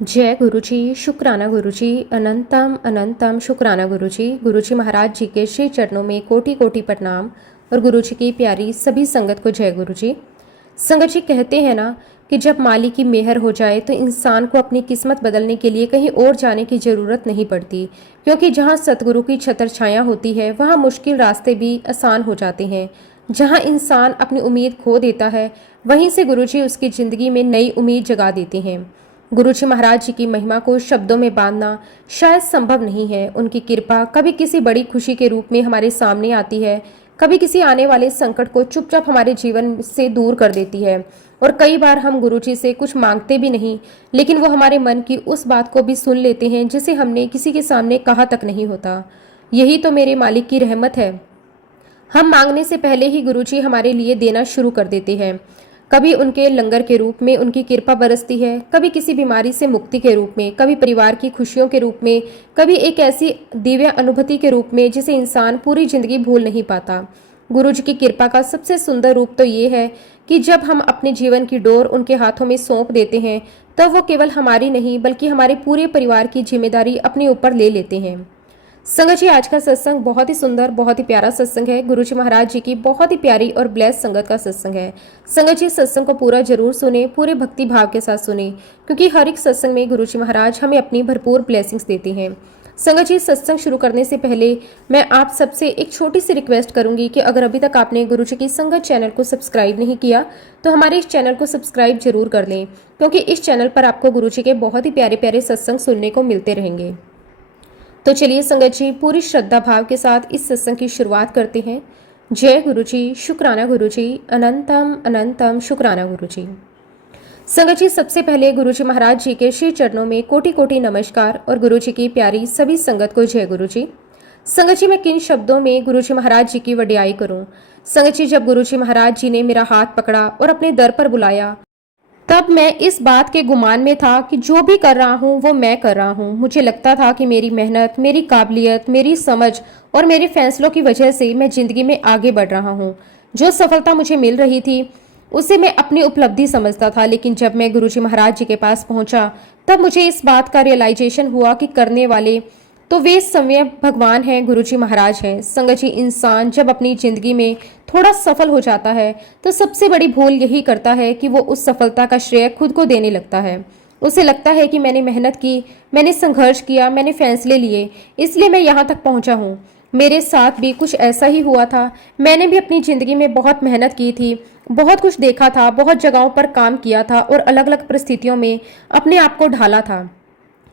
जय गुरुजी, शुक्राना गुरुजी, अनंतम अनंतम शुक्राना गुरुजी। गुरुजी महाराज जी के श्री चरणों में कोटि कोटि प्रणाम और गुरुजी की प्यारी सभी संगत को जय गुरुजी। संगत जी कहते हैं ना कि जब माली की मेहर हो जाए तो इंसान को अपनी किस्मत बदलने के लिए कहीं और जाने की ज़रूरत नहीं पड़ती, क्योंकि जहाँ सतगुरु की छत्र छाया होती है वहाँ मुश्किल रास्ते भी आसान हो जाते हैं। जहाँ इंसान अपनी उम्मीद खो देता है वहीं से गुरुजी उसकी ज़िंदगी में नई उम्मीद जगा देते हैं। गुरुजी महाराज जी की महिमा को शब्दों में बांधना शायद संभव नहीं है। उनकी कृपा कभी किसी बड़ी खुशी के रूप में हमारे सामने आती है, कभी किसी आने वाले संकट को चुपचाप हमारे जीवन से दूर कर देती है। और कई बार हम गुरुजी से कुछ मांगते भी नहीं, लेकिन वो हमारे मन की उस बात को भी सुन लेते हैं जिसे हमने किसी के सामने कहा तक नहीं होता। यही तो मेरे मालिक की रहमत है। हम मांगने से पहले ही गुरुजी हमारे लिए देना शुरू कर देते हैं। कभी उनके लंगर के रूप में उनकी कृपा बरसती है, कभी किसी बीमारी से मुक्ति के रूप में, कभी परिवार की खुशियों के रूप में, कभी एक ऐसी दिव्य अनुभूति के रूप में जिसे इंसान पूरी जिंदगी भूल नहीं पाता। गुरु जी की कृपा का सबसे सुंदर रूप तो ये है कि जब हम अपने जीवन की डोर उनके हाथों में सौंप देते हैं तब वो केवल हमारी नहीं बल्कि हमारे पूरे परिवार की जिम्मेदारी अपने ऊपर ले लेते हैं। संगत जी, आज का सत्संग बहुत ही सुंदर, बहुत ही प्यारा सत्संग है। गुरुजी महाराज जी की बहुत ही प्यारी और ब्लेस संगत का सत्संग है। संगत जी, सत्संग को पूरा जरूर सुने, पूरे भक्ति भाव के साथ सुने, क्योंकि हर एक सत्संग में गुरुजी महाराज हमें अपनी भरपूर ब्लेसिंग्स देते हैं। संगत जी, सत्संग शुरू करने से पहले मैं आप सबसे एक छोटी सी रिक्वेस्ट करूंगी कि अगर अभी तक आपने गुरुजी की संगत चैनल को सब्सक्राइब नहीं किया तो हमारे इस चैनल को सब्सक्राइब जरूर कर लें, क्योंकि इस चैनल पर आपको गुरुजी के बहुत ही प्यारे प्यारे सत्संग सुनने को मिलते रहेंगे। तो चलिए संगत जी, पूरी श्रद्धा भाव के साथ इस सत्संग की शुरुआत करते हैं। जय गुरुजी, शुक्राना गुरुजी, अनंतम अनंतम शुक्राना गुरुजी। संगत जी, सबसे पहले गुरुजी महाराज जी के श्री चरणों में कोटि कोटि नमस्कार और गुरुजी की प्यारी सभी संगत को जय गुरुजी। संगत जी, मैं किन शब्दों में गुरुजी महाराज जी की वड्याई करूं। संगत जी, जब गुरुजी महाराज जी ने मेरा हाथ पकड़ा और अपने दर पर बुलाया तब मैं इस बात के गुमान में था कि जो भी कर रहा हूँ वो मैं कर रहा हूँ। मुझे लगता था कि मेरी मेहनत, मेरी काबिलियत, मेरी समझ और मेरे फैसलों की वजह से मैं जिंदगी में आगे बढ़ रहा हूँ। जो सफलता मुझे मिल रही थी उसे मैं अपनी उपलब्धि समझता था, लेकिन जब मैं गुरुजी महाराज जी के पास पहुंचा तब मुझे इस बात का रियलाइजेशन हुआ कि करने वाले तो वे समय भगवान हैं, गुरुजी महाराज हैं। संगत जी, इंसान जब अपनी जिंदगी में थोड़ा सफल हो जाता है तो सबसे बड़ी भूल यही करता है कि वो उस सफलता का श्रेय खुद को देने लगता है। उसे लगता है कि मैंने मेहनत की, मैंने संघर्ष किया, मैंने फैसले लिए, इसलिए मैं यहाँ तक पहुँचा हूँ। मेरे साथ भी कुछ ऐसा ही हुआ था। मैंने भी अपनी ज़िंदगी में बहुत मेहनत की थी, बहुत कुछ देखा था, बहुत जगहों पर काम किया था और अलग अलग परिस्थितियों में अपने आप को ढाला था।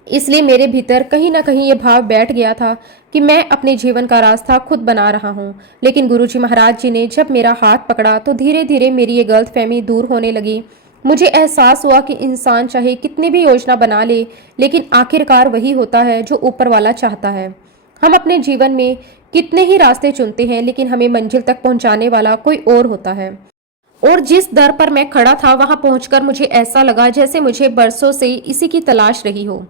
इसलिए मेरे भीतर कहीं ना कहीं ये भाव बैठ गया था कि मैं अपने जीवन का रास्ता खुद बना रहा हूँ। लेकिन गुरुजी महाराज जी ने जब मेरा हाथ पकड़ा तो धीरे धीरे मेरी ये गलतफहमी दूर होने लगी। मुझे एहसास हुआ कि इंसान चाहे कितनी भी योजना बना ले, लेकिन आखिरकार वही होता है जो ऊपर वाला चाहता है। हम अपने जीवन में कितने ही रास्ते चुनते हैं, लेकिन हमें मंजिल तक पहुंचाने वाला कोई और होता है। और जिस दर पर मैं खड़ा था वहां पहुंचकर मुझे ऐसा लगा जैसे मुझे बरसों से इसी की तलाश रही हो।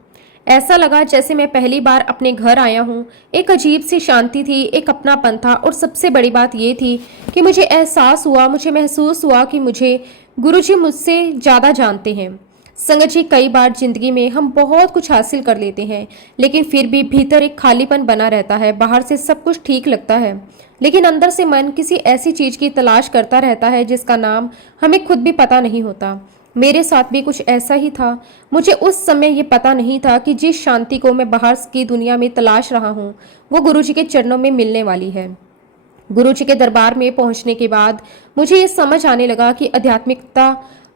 ऐसा लगा जैसे मैं पहली बार अपने घर आया हूँ। एक अजीब सी शांति थी, एक अपनापन था और सबसे बड़ी बात ये थी कि मुझे एहसास हुआ, मुझे महसूस हुआ कि मुझे गुरुजी मुझसे ज़्यादा जानते हैं। संगत जी, कई बार जिंदगी में हम बहुत कुछ हासिल कर लेते हैं, लेकिन फिर भी भीतर एक खालीपन बना रहता है। बाहर से सब कुछ ठीक लगता है, लेकिन अंदर से मन किसी ऐसी चीज की तलाश करता रहता है जिसका नाम हमें खुद भी पता नहीं होता। मेरे साथ भी कुछ ऐसा ही था। मुझे उस समय ये पता नहीं था कि जिस शांति को मैं बाहर की दुनिया में तलाश रहा हूँ वो गुरुजी के चरणों में मिलने वाली है। गुरुजी के दरबार में पहुंचने के बाद मुझे ये समझ आने लगा कि आध्यात्मिकता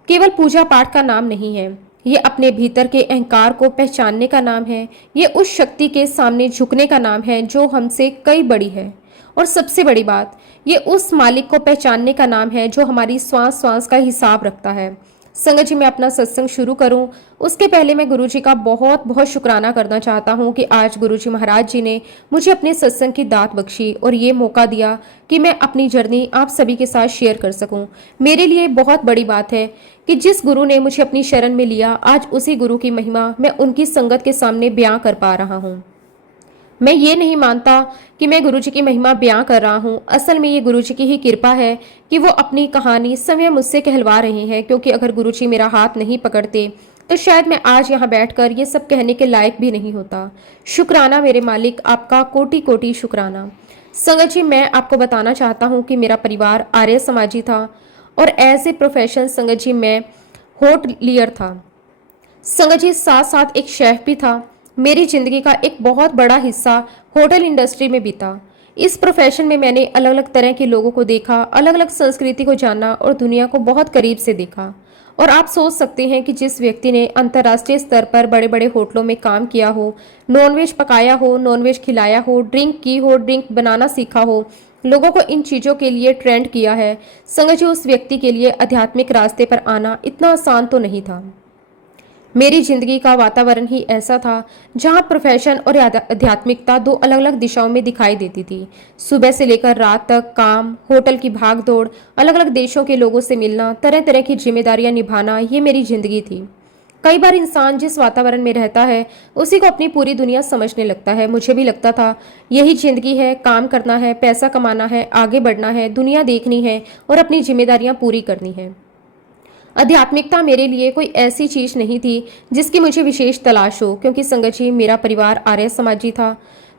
केवल पूजा पाठ का नाम नहीं है, ये अपने भीतर के अहंकार को पहचानने का नाम है। ये उस शक्ति के सामने झुकने का नाम है जो हमसे कई बड़ी है। और सबसे बड़ी बात, ये उस मालिक को पहचानने का नाम है जो हमारी श्वास श्वास का हिसाब रखता है। संगत जी, मैं अपना सत्संग शुरू करूं उसके पहले मैं गुरुजी का बहुत बहुत शुक्राना करना चाहता हूं कि आज गुरुजी महाराज जी ने मुझे अपने सत्संग की दात बख्शी और ये मौका दिया कि मैं अपनी जर्नी आप सभी के साथ शेयर कर सकूं। मेरे लिए बहुत बड़ी बात है कि जिस गुरु ने मुझे अपनी शरण में लिया, आज उसी गुरु की महिमा मैं उनकी संगत के सामने बयां कर पा रहा हूँ। मैं ये नहीं मानता कि मैं गुरुजी की महिमा बयां कर रहा हूँ। असल में ये गुरुजी की ही कृपा है कि वो अपनी कहानी स्वयं मुझसे कहलवा रहे हैं, क्योंकि अगर गुरुजी मेरा हाथ नहीं पकड़ते तो शायद मैं आज यहाँ बैठकर ये सब कहने के लायक भी नहीं होता। शुक्राना मेरे मालिक, आपका कोटि कोटि शुक्राना। संगत जी, मैं आपको बताना चाहता हूँ कि मेरा परिवार आर्य समाजी था और एज ए प्रोफेशन संगत जी मैं होटलियर था। संगत जी साथ साथ एक शेफ भी था। मेरी जिंदगी का एक बहुत बड़ा हिस्सा होटल इंडस्ट्री में बीता। इस प्रोफेशन में मैंने अलग अलग तरह के लोगों को देखा, अलग अलग संस्कृति को जाना और दुनिया को बहुत करीब से देखा। और आप सोच सकते हैं कि जिस व्यक्ति ने अंतर्राष्ट्रीय स्तर पर बड़े बड़े होटलों में काम किया हो, नॉनवेज पकाया हो, नॉनवेज खिलाया हो, ड्रिंक की हो, ड्रिंक बनाना सीखा हो, लोगों को इन चीज़ों के लिए ट्रेंड किया है, संगत जी उस व्यक्ति के लिए आध्यात्मिक रास्ते पर आना इतना आसान तो नहीं था। मेरी जिंदगी का वातावरण ही ऐसा था जहां प्रोफेशन और आध्यात्मिकता दो अलग अलग दिशाओं में दिखाई देती थी। सुबह से लेकर रात तक काम, होटल की भाग दौड़, अलग अलग देशों के लोगों से मिलना, तरह तरह की जिम्मेदारियां निभाना, ये मेरी जिंदगी थी। कई बार इंसान जिस वातावरण में रहता है उसी को अपनी पूरी दुनिया समझने लगता है। मुझे भी लगता था यही जिंदगी है, काम करना है, पैसा कमाना है, आगे बढ़ना है, दुनिया देखनी है और अपनी जिम्मेदारियां पूरी करनी है। आध्यात्मिकता मेरे लिए कोई ऐसी चीज नहीं थी जिसकी मुझे विशेष तलाश हो, क्योंकि संगत जी मेरा परिवार आर्य समाजी था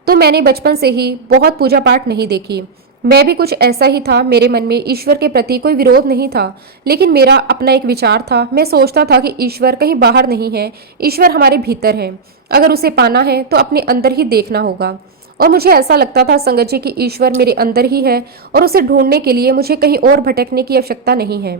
तो मैंने बचपन से ही बहुत पूजा पाठ नहीं देखी। मैं भी कुछ ऐसा ही था। मेरे मन में ईश्वर के प्रति कोई विरोध नहीं था, लेकिन मेरा अपना एक विचार था। मैं सोचता था कि ईश्वर कहीं बाहर नहीं है, ईश्वर हमारे भीतर है। अगर उसे पाना है तो अपने अंदर ही देखना होगा। और मुझे ऐसा लगता था संगत जी कि ईश्वर मेरे अंदर ही है और उसे ढूंढने के लिए मुझे कहीं और भटकने की आवश्यकता नहीं है।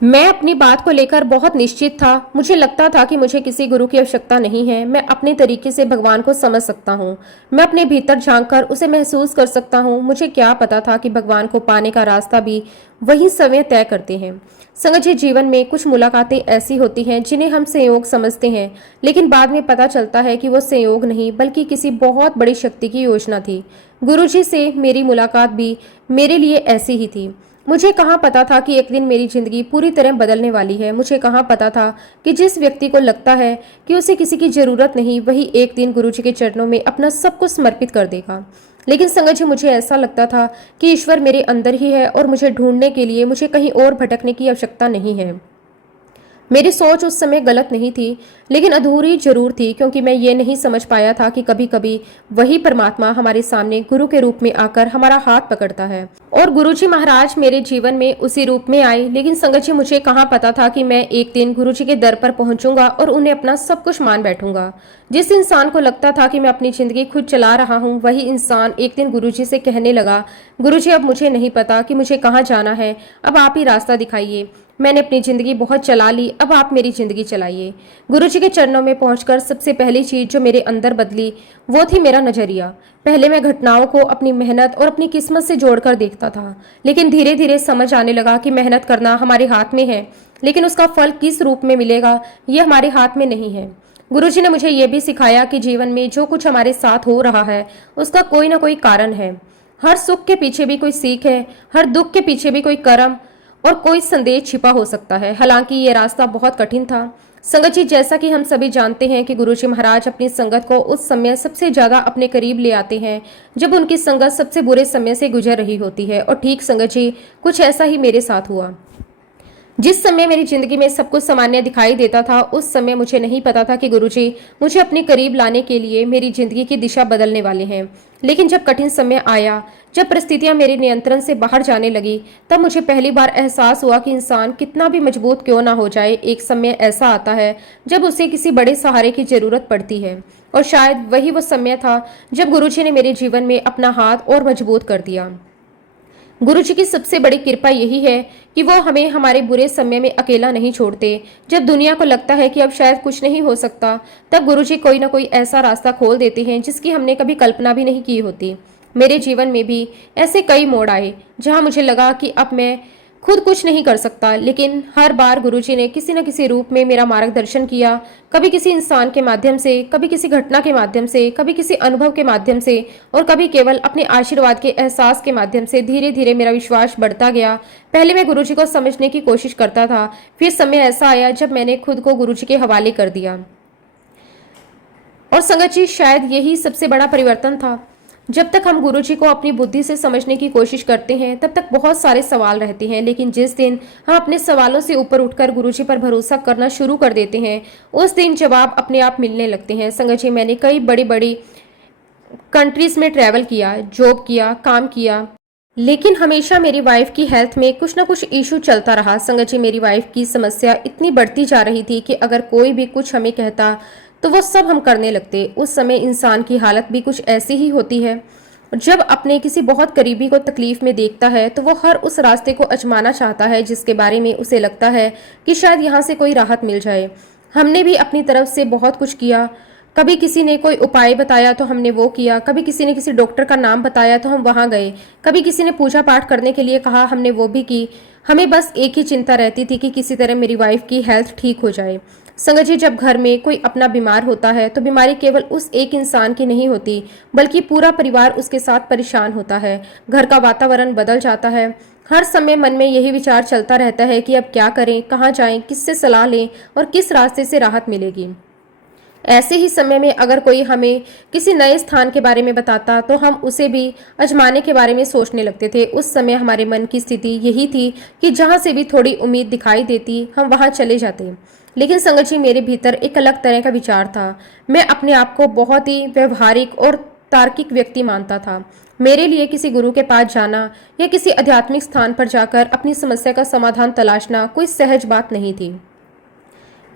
मैं अपनी बात को लेकर बहुत निश्चित था। मुझे लगता था कि मुझे किसी गुरु की आवश्यकता नहीं है। मैं अपने तरीके से भगवान को समझ सकता हूँ। मैं अपने भीतर झांककर उसे महसूस कर सकता हूँ। मुझे क्या पता था कि भगवान को पाने का रास्ता भी वही समय तय करते हैं। संगत जी, जीवन में कुछ मुलाकातें ऐसी होती हैं जिन्हें हम संयोग समझते हैं, लेकिन बाद में पता चलता है कि वो संयोग नहीं बल्कि किसी बहुत बड़ी शक्ति की योजना थी। गुरुजी से मेरी मुलाकात भी मेरे लिए ऐसी ही थी। मुझे कहाँ पता था कि एक दिन मेरी जिंदगी पूरी तरह बदलने वाली है। मुझे कहाँ पता था कि जिस व्यक्ति को लगता है कि उसे किसी की जरूरत नहीं, वही एक दिन गुरुजी के चरणों में अपना सब कुछ समर्पित कर देगा। लेकिन संगत जी, मुझे ऐसा लगता था कि ईश्वर मेरे अंदर ही है और मुझे ढूंढने के लिए मुझे कहीं और भटकने की आवश्यकता नहीं है। मेरी सोच उस समय गलत नहीं थी, लेकिन अधूरी जरूर थी, क्योंकि मैं ये नहीं समझ पाया था कि कभी कभी वही परमात्मा हमारे सामने गुरु के रूप में आकर हमारा हाथ पकड़ता है। और गुरुजी महाराज मेरे जीवन में उसी रूप में आए। लेकिन संगत जी, मुझे कहाँ पता था कि मैं एक दिन गुरुजी के दर पर पहुंचूंगा और उन्हें अपना सब कुछ मान बैठूंगा। जिस इंसान को लगता था कि मैं अपनी जिंदगी खुद चला रहा हूँ, वही इंसान एक दिन गुरुजी से कहने लगा, गुरुजी अब मुझे नहीं पता कि मुझे कहाँ जाना है, अब आप ही रास्ता दिखाइए। मैंने अपनी जिंदगी बहुत चला ली, अब आप मेरी जिंदगी चलाइए। गुरुजी के चरणों में पहुंचकर सबसे पहली चीज जो मेरे अंदर बदली वो थी मेरा नजरिया। पहले मैं घटनाओं को अपनी मेहनत और अपनी किस्मत से जोड़कर देखता था, लेकिन धीरे धीरे समझ आने लगा कि मेहनत करना हमारे हाथ में है, लेकिन उसका फल किस रूप में मिलेगा ये हमारे हाथ में नहीं है। गुरुजी ने मुझे ये भी सिखाया कि जीवन में जो कुछ हमारे साथ हो रहा है उसका कोई ना कोई कारण है। हर सुख के पीछे भी कोई सीख है, हर दुख के पीछे भी कोई कर्म और कोई संदेश छिपा हो सकता है। हालांकि ये रास्ता बहुत कठिन था। संगत जी, जैसा कि हम सभी जानते हैं कि गुरुजी महाराज अपनी संगत को उस समय सबसे ज्यादा अपने करीब ले आते हैं जब उनकी संगत सबसे बुरे समय से गुजर रही होती है। और ठीक संगत जी, कुछ ऐसा ही मेरे साथ हुआ। जिस समय मेरी जिंदगी में सब कुछ सामान्य दिखाई देता था, उस समय मुझे नहीं पता था कि गुरुजी मुझे अपने करीब लाने के लिए मेरी जिंदगी की दिशा बदलने वाले हैं। लेकिन जब कठिन समय आया, जब परिस्थितियां मेरे नियंत्रण से बाहर जाने लगी, तब मुझे पहली बार एहसास हुआ कि इंसान कितना भी मजबूत क्यों ना हो जाए, एक समय ऐसा आता है जब उसे किसी बड़े सहारे की जरूरत पड़ती है। और शायद वही वो समय था जब गुरुजी ने मेरे जीवन में अपना हाथ और मजबूत कर दिया। गुरुजी की सबसे बड़ी कृपा यही है कि वो हमें हमारे बुरे समय में अकेला नहीं छोड़ते। जब दुनिया को लगता है कि अब शायद कुछ नहीं हो सकता, तब गुरुजी कोई ना कोई ऐसा रास्ता खोल देते हैं जिसकी हमने कभी कल्पना भी नहीं की होती। मेरे जीवन में भी ऐसे कई मोड़ आए जहां मुझे लगा कि अब मैं खुद कुछ नहीं कर सकता, लेकिन हर बार गुरुजी ने किसी न किसी रूप में मेरा मार्गदर्शन किया। कभी किसी इंसान के माध्यम से, कभी किसी घटना के माध्यम से, कभी किसी अनुभव के माध्यम से और कभी केवल अपने आशीर्वाद के एहसास के माध्यम से। धीरे धीरे मेरा विश्वास बढ़ता गया। पहले मैं गुरुजी को समझने की कोशिश करता था, फिर समय ऐसा आया जब मैंने खुद को गुरुजी के हवाले कर दिया। और संगत जी, शायद यही सबसे बड़ा परिवर्तन था। जब तक हम गुरुजी को अपनी बुद्धि से समझने की कोशिश करते हैं तब तक बहुत सारे सवाल रहते हैं, लेकिन जिस दिन हम अपने सवालों से ऊपर उठकर गुरुजी पर भरोसा करना शुरू कर देते हैं उस दिन जवाब अपने आप मिलने लगते हैं। संगत जी, मैंने कई बड़ी बड़ी कंट्रीज में ट्रैवल किया, जॉब किया, काम किया, लेकिन हमेशा मेरी वाइफ की हेल्थ में कुछ ना कुछ इशू चलता रहा। संगत जी, मेरी वाइफ की समस्या इतनी बढ़ती जा रही थी कि अगर कोई भी कुछ हमें कहता तो वो सब हम करने लगते। उस समय इंसान की हालत भी कुछ ऐसी ही होती है। जब अपने किसी बहुत करीबी को तकलीफ में देखता है तो वो हर उस रास्ते को आजमाना चाहता है जिसके बारे में उसे लगता है कि शायद यहाँ से कोई राहत मिल जाए। हमने भी अपनी तरफ से बहुत कुछ किया। कभी किसी ने कोई उपाय बताया तो हमने वो किया, कभी किसी ने किसी डॉक्टर का नाम बताया तो हम वहां गए, कभी किसी ने पूजा पाठ करने के लिए कहा, हमने वो भी की। हमें बस एक ही चिंता रहती थी कि किसी तरह मेरी वाइफ की हेल्थ ठीक हो जाए। संगत जी, जब घर में कोई अपना बीमार होता है तो बीमारी केवल उस एक इंसान की नहीं होती, बल्कि पूरा परिवार उसके साथ परेशान होता है। घर का वातावरण बदल जाता है। हर समय मन में यही विचार चलता रहता है कि अब क्या करें, कहाँ जाएं, किससे सलाह लें और किस रास्ते से राहत मिलेगी। ऐसे ही समय में अगर कोई हमें किसी नए स्थान के बारे में बताता तो हम उसे भी आजमाने के बारे में सोचने लगते थे। उस समय हमारे मन की स्थिति यही थी कि जहां से भी थोड़ी उम्मीद दिखाई देती हम वहां चले जाते। लेकिन संगत जी, मेरे भीतर एक अलग तरह का विचार था। मैं अपने आप को बहुत ही व्यवहारिक और तार्किक व्यक्ति मानता था। मेरे लिए किसी गुरु के पास जाना या किसी आध्यात्मिक स्थान पर जाकर अपनी समस्या का समाधान तलाशना कोई सहज बात नहीं थी।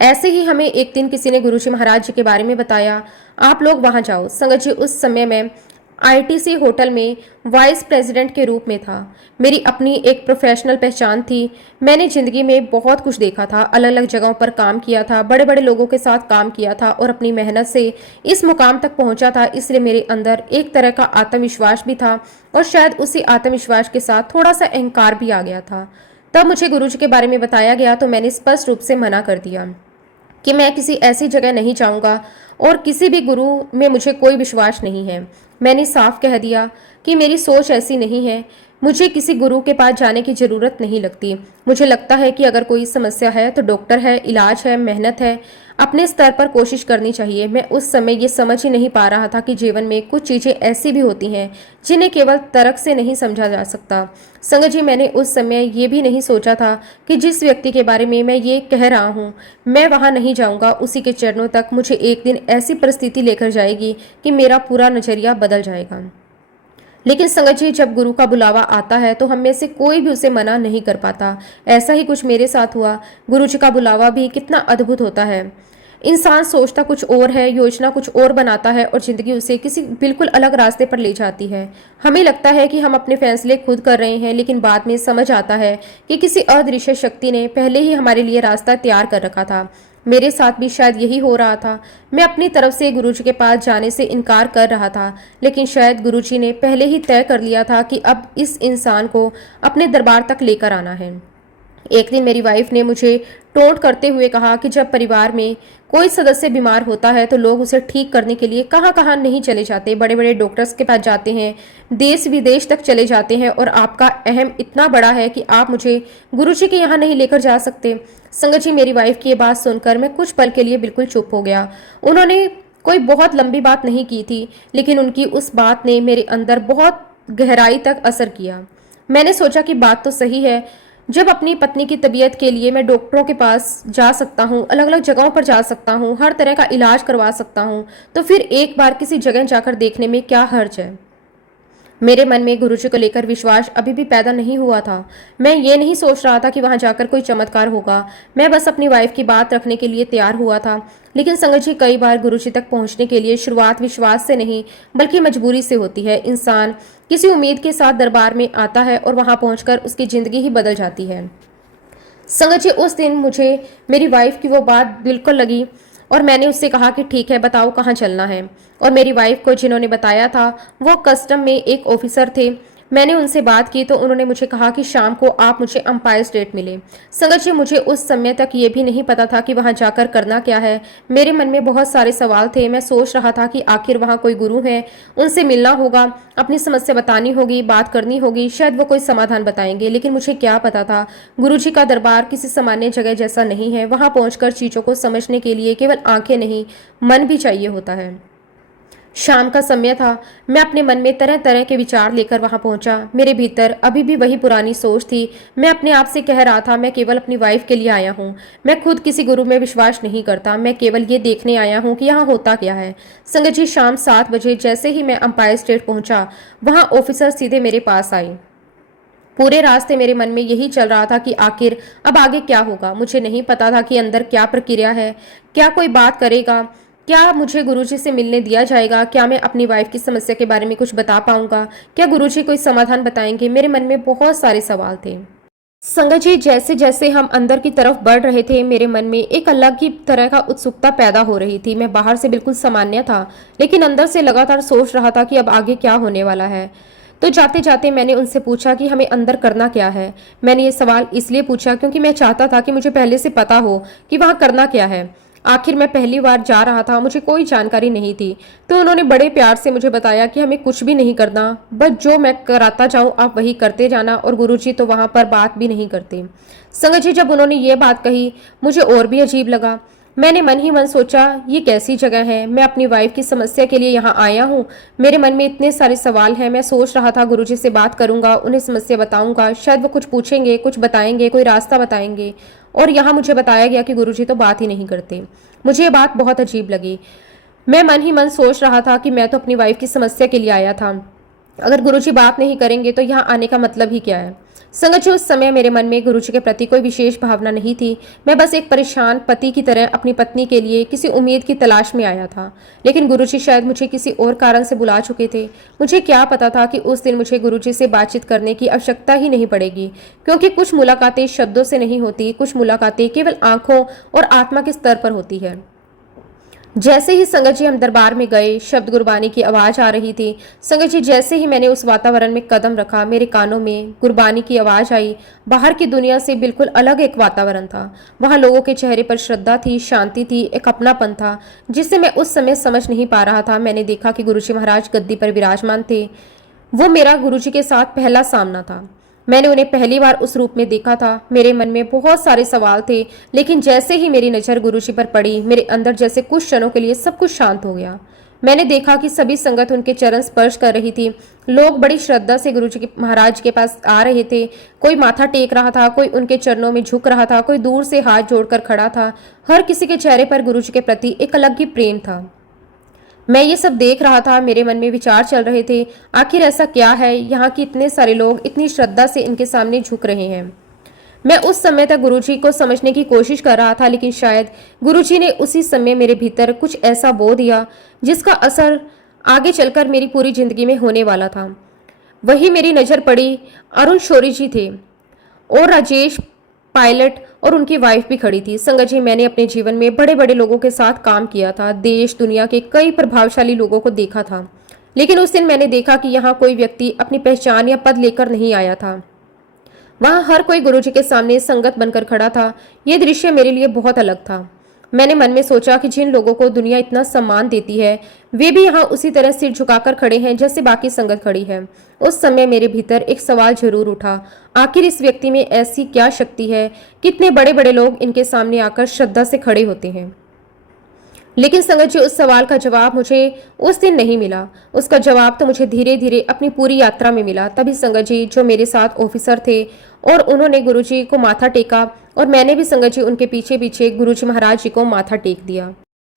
ऐसे ही हमें एक दिन किसी ने गुरुजी महाराज जी के बारे में बताया, आप लोग वहां जाओ। संगत जी, उस समय मैं आईटीसी होटल में वाइस प्रेसिडेंट के रूप में था। मेरी अपनी एक प्रोफेशनल पहचान थी। मैंने जिंदगी में बहुत कुछ देखा था, अलग अलग जगहों पर काम किया था, बड़े बड़े लोगों के साथ काम किया था और अपनी मेहनत से इस मुकाम तक पहुंचा था। इसलिए मेरे अंदर एक तरह का आत्मविश्वास भी था और शायद उसी आत्मविश्वास के साथ थोड़ा सा अहंकार भी आ गया था। तब मुझे गुरुजी के बारे में बताया गया तो मैंने स्पष्ट रूप से मना कर दिया कि मैं किसी ऐसी जगह नहीं जाऊंगा और किसी भी गुरु में मुझे कोई विश्वास नहीं है। मैंने साफ कह दिया कि मेरी सोच ऐसी नहीं है। मुझे किसी गुरु के पास जाने की ज़रूरत नहीं लगती। मुझे लगता है कि अगर कोई समस्या है तो डॉक्टर है, इलाज है, मेहनत है, अपने स्तर पर कोशिश करनी चाहिए। मैं उस समय ये समझ ही नहीं पा रहा था कि जीवन में कुछ चीज़ें ऐसी भी होती हैं जिन्हें केवल तर्क से नहीं समझा जा सकता। संगत जी, मैंने उस समय ये भी नहीं सोचा था कि जिस व्यक्ति के बारे में मैं ये कह रहा हूँ मैं वहाँ नहीं जाऊँगा, उसी के चरणों तक मुझे एक दिन ऐसी परिस्थिति लेकर जाएगी कि मेरा पूरा नज़रिया बदल जाएगा। लेकिन संगत जी, जब गुरु का बुलावा आता है तो हम में से कोई भी उसे मना नहीं कर पाता। ऐसा ही कुछ मेरे साथ हुआ। गुरु जी का बुलावा भी कितना अद्भुत होता है। इंसान सोचता कुछ और है, योजना कुछ और बनाता है और जिंदगी उसे किसी बिल्कुल अलग रास्ते पर ले जाती है। हमें लगता है कि हम अपने फैसले खुद कर रहे हैं, लेकिन बाद में समझ आता है कि किसी अदृश्य शक्ति ने पहले ही हमारे लिए रास्ता तैयार कर रखा था। मेरे साथ भी शायद यही हो रहा था। मैं अपनी तरफ से गुरुजी के पास जाने से इनकार कर रहा था, लेकिन शायद गुरुजी ने पहले ही तय कर लिया था कि अब इस इंसान को अपने दरबार तक लेकर आना है। एक दिन मेरी वाइफ ने मुझे टोंट करते हुए कहा कि जब परिवार में कोई सदस्य बीमार होता है तो लोग उसे ठीक करने के लिए कहाँ कहाँ नहीं चले जाते, बड़े बड़े डॉक्टर्स के पास जाते हैं, देश विदेश तक चले जाते हैं, और आपका अहम इतना बड़ा है कि आप मुझे गुरुजी के यहाँ नहीं लेकर जा सकते। संगत जी, मेरी वाइफ की ये बात सुनकर मैं कुछ पल के लिए बिल्कुल चुप हो गया। उन्होंने कोई बहुत लंबी बात नहीं की थी, लेकिन उनकी उस बात ने मेरे अंदर बहुत गहराई तक असर किया। मैंने सोचा कि बात तो सही है। जब अपनी पत्नी की तबीयत के लिए मैं डॉक्टरों के पास जा सकता हूँ, अलग अलग जगहों पर जा सकता हूँ, हर तरह का इलाज करवा सकता हूँ, तो फिर एक बार किसी जगह जाकर देखने में क्या हर्ज है। मेरे मन में गुरुजी को लेकर विश्वास अभी भी पैदा नहीं हुआ था। मैं ये नहीं सोच रहा था कि वहां जाकर कोई चमत्कार होगा। मैं बस अपनी वाइफ की बात रखने के लिए तैयार हुआ था। लेकिन संगत जी, कई बार गुरुजी तक पहुंचने के लिए शुरुआत विश्वास से नहीं बल्कि मजबूरी से होती है। इंसान किसी उम्मीद के साथ दरबार में आता है और वहां पहुंचकर उसकी जिंदगी ही बदल जाती है। संगत जी, उस दिन मुझे मेरी वाइफ की वो बात बिल्कुल लगी और मैंने उससे कहा कि ठीक है, बताओ कहाँ चलना है। और मेरी वाइफ को जिन्होंने बताया था वो कस्टम में एक ऑफिसर थे। मैंने उनसे बात की तो उन्होंने मुझे कहा कि शाम को आप मुझे अंपायर स्टेट मिले। संगत जी, मुझे उस समय तक ये भी नहीं पता था कि वहां जाकर करना क्या है। मेरे मन में बहुत सारे सवाल थे। मैं सोच रहा था कि आखिर वहां कोई गुरु है, उनसे मिलना होगा, अपनी समस्या बतानी होगी, बात करनी होगी, शायद वो कोई समाधान बताएंगे। लेकिन मुझे क्या पता था, गुरुजी का दरबार किसी सामान्य जगह जैसा नहीं है। वहां पहुंचकर चीजों को समझने के लिए केवल आंखें नहीं, मन भी चाहिए होता है। शाम का समय था। मैं अपने मन में तरह तरह के विचार लेकर वहां पहुंचा। मेरे भीतर अभी भी वही पुरानी सोच थी। मैं अपने आप से कह रहा था, मैं केवल अपनी वाइफ के लिए आया हूं। मैं खुद किसी गुरु में विश्वास नहीं करता। मैं केवल ये देखने आया हूं कि यहाँ होता क्या है। संगत जी, शाम 7 बजे जैसे ही मैं अंपायर स्टेट पहुंचा, वहां ऑफिसर सीधे मेरे पास आए। पूरे रास्ते मेरे मन में यही चल रहा था कि आखिर अब आगे क्या होगा। मुझे नहीं पता था कि अंदर क्या प्रक्रिया है, क्या कोई बात करेगा, क्या मुझे गुरुजी से मिलने दिया जाएगा, क्या मैं अपनी वाइफ की समस्या के बारे में कुछ बता पाऊंगा, क्या गुरुजी कोई समाधान बताएंगे। मेरे मन में बहुत सारे सवाल थे। संगत जी, जैसे जैसे हम अंदर की तरफ बढ़ रहे थे, मेरे मन में एक अलग ही तरह का उत्सुकता पैदा हो रही थी। मैं बाहर से बिल्कुल सामान्य था, लेकिन अंदर से लगातार सोच रहा था कि अब आगे क्या होने वाला है। तो जाते जाते मैंने उनसे पूछा कि हमें अंदर करना क्या है। मैंने ये सवाल इसलिए पूछा क्योंकि मैं चाहता था कि मुझे पहले से पता हो कि वहां करना क्या है। आखिर मैं पहली बार जा रहा था, मुझे कोई जानकारी नहीं थी। तो उन्होंने बड़े प्यार से मुझे बताया कि हमें कुछ भी नहीं करना, बस जो मैं कराता जाऊं आप वही करते जाना, और गुरुजी तो वहां पर बात भी नहीं करते। संगत जी, जब उन्होंने ये बात कही, मुझे और भी अजीब लगा। मैंने मन ही मन सोचा, ये कैसी जगह है, मैं अपनी वाइफ की समस्या के लिए यहाँ आया हूँ। मेरे मन में इतने सारे सवाल हैं। मैं सोच रहा था गुरुजी से बात करूंगा, उन्हें समस्या बताऊंगा, शायद वो कुछ पूछेंगे, कुछ बताएंगे, कोई रास्ता बताएंगे। और यहाँ मुझे बताया गया कि गुरुजी तो बात ही नहीं करते। मुझे ये बात बहुत अजीब लगी। मैं मन ही मन सोच रहा था कि मैं तो अपनी वाइफ की समस्या के लिए आया था। अगर गुरुजी बात नहीं करेंगे तो यहाँ आने का मतलब ही क्या है। संगत जी, उस समय मेरे मन में गुरुजी के प्रति कोई विशेष भावना नहीं थी। मैं बस एक परेशान पति की तरह अपनी पत्नी के लिए किसी उम्मीद की तलाश में आया था। लेकिन गुरुजी शायद मुझे किसी और कारण से बुला चुके थे। मुझे क्या पता था कि उस दिन मुझे गुरुजी से बातचीत करने की आवश्यकता ही नहीं पड़ेगी, क्योंकि कुछ मुलाकातें शब्दों से नहीं होती, कुछ मुलाकातें केवल आंखों और आत्मा के स्तर पर होती है। जैसे ही संगत जी हम दरबार में गए, शब्द गुरबानी की आवाज आ रही थी। संगत जी, जैसे ही मैंने उस वातावरण में कदम रखा, मेरे कानों में गुरबानी की आवाज आई। बाहर की दुनिया से बिल्कुल अलग एक वातावरण था। वहां लोगों के चेहरे पर श्रद्धा थी, शांति थी, एक अपनापन था जिसे मैं उस समय समझ नहीं पा रहा था। मैंने देखा कि गुरुजी महाराज गद्दी पर विराजमान थे। वो मेरा गुरुजी के साथ पहला सामना था। मैंने उन्हें पहली बार उस रूप में देखा था। मेरे मन में बहुत सारे सवाल थे, लेकिन जैसे ही मेरी नज़र गुरुजी पर पड़ी, मेरे अंदर जैसे कुछ क्षणों के लिए सब कुछ शांत हो गया। मैंने देखा कि सभी संगत उनके चरण स्पर्श कर रही थी। लोग बड़ी श्रद्धा से गुरुजी के महाराज के पास आ रहे थे। कोई माथा टेक रहा था, कोई उनके चरणों में झुक रहा था, कोई दूर से हाथ जोड़कर खड़ा था। हर किसी के चेहरे पर गुरुजी के प्रति एक अलग ही प्रेम था। मैं ये सब देख रहा था। मेरे मन में विचार चल रहे थे, आखिर ऐसा क्या है यहाँ की इतने सारे लोग इतनी श्रद्धा से इनके सामने झुक रहे हैं। मैं उस समय तक गुरुजी को समझने की कोशिश कर रहा था, लेकिन शायद गुरुजी ने उसी समय मेरे भीतर कुछ ऐसा बो दिया जिसका असर आगे चलकर मेरी पूरी जिंदगी में होने वाला था। वही मेरी नज़र पड़ी। अरुण शौरी जी थे और राजेश पायलट और उनकी वाइफ भी खड़ी थी। संगत जी, मैंने अपने जीवन में बड़े बड़े लोगों के साथ काम किया था, देश दुनिया के कई प्रभावशाली लोगों को देखा था, लेकिन उस दिन मैंने देखा कि यहाँ कोई व्यक्ति अपनी पहचान या पद लेकर नहीं आया था। वहां हर कोई गुरुजी के सामने संगत बनकर खड़ा था। यह दृश्य मेरे लिए बहुत अलग था। मैंने मन में सोचा कि जिन लोगों को दुनिया इतना सम्मान देती है, वे भी यहाँ उसी तरह सिर झुकाकर खड़े हैं जैसे बाकी संगत खड़ी है। उस समय मेरे भीतर एक सवाल जरूर उठा, आखिर इस व्यक्ति में ऐसी क्या शक्ति है? कितने बड़े बड़े लोग इनके सामने आकर श्रद्धा से खड़े होते हैं। लेकिन संगत जी, उस सवाल का जवाब मुझे उस दिन नहीं मिला। उसका जवाब तो मुझे धीरे धीरे अपनी पूरी यात्रा में मिला। तभी संगत जी, जो मेरे साथ ऑफिसर थे, और उन्होंने गुरुजी को माथा टेका, और मैंने भी संगत जी उनके पीछे पीछे गुरुजी महाराज जी को माथा टेक दिया।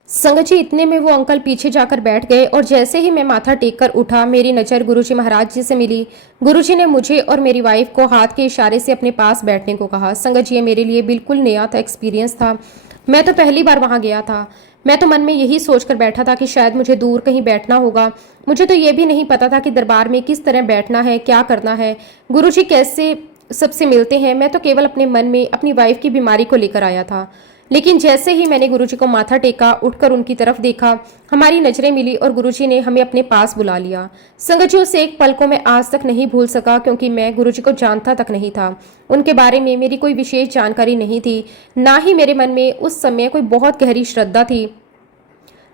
संगत जी, इतने में वो अंकल पीछे जाकर बैठ गए, और जैसे ही मैं माथा टेक कर उठा, मेरी नज़र गुरुजी महाराज जी से मिली। गुरुजी ने मुझे और मेरी वाइफ को हाथ के इशारे से अपने पास बैठने को कहा। संगत जी, ये मेरे लिए बिल्कुल नया था, एक्सपीरियंस था। मैं तो पहली बार वहां गया था। मैं तो मन में यही सोचकर बैठा था कि शायद मुझे दूर कहीं बैठना होगा। मुझे तो ये भी नहीं पता था कि दरबार में किस तरह बैठना है, क्या करना है, गुरुजी कैसे सबसे मिलते हैं। मैं तो केवल अपने मन में अपनी वाइफ की बीमारी को लेकर आया था। लेकिन जैसे ही मैंने गुरुजी को माथा टेका, उठकर उनकी तरफ देखा, हमारी नजरें मिली और गुरुजी ने हमें अपने पास बुला लिया। संगत जी, उस एक पल को मैं आज तक नहीं भूल सका, क्योंकि मैं गुरुजी को जानता तक नहीं था। उनके बारे में मेरी कोई विशेष जानकारी नहीं थी, ना ही मेरे मन में उस समय कोई बहुत गहरी श्रद्धा थी।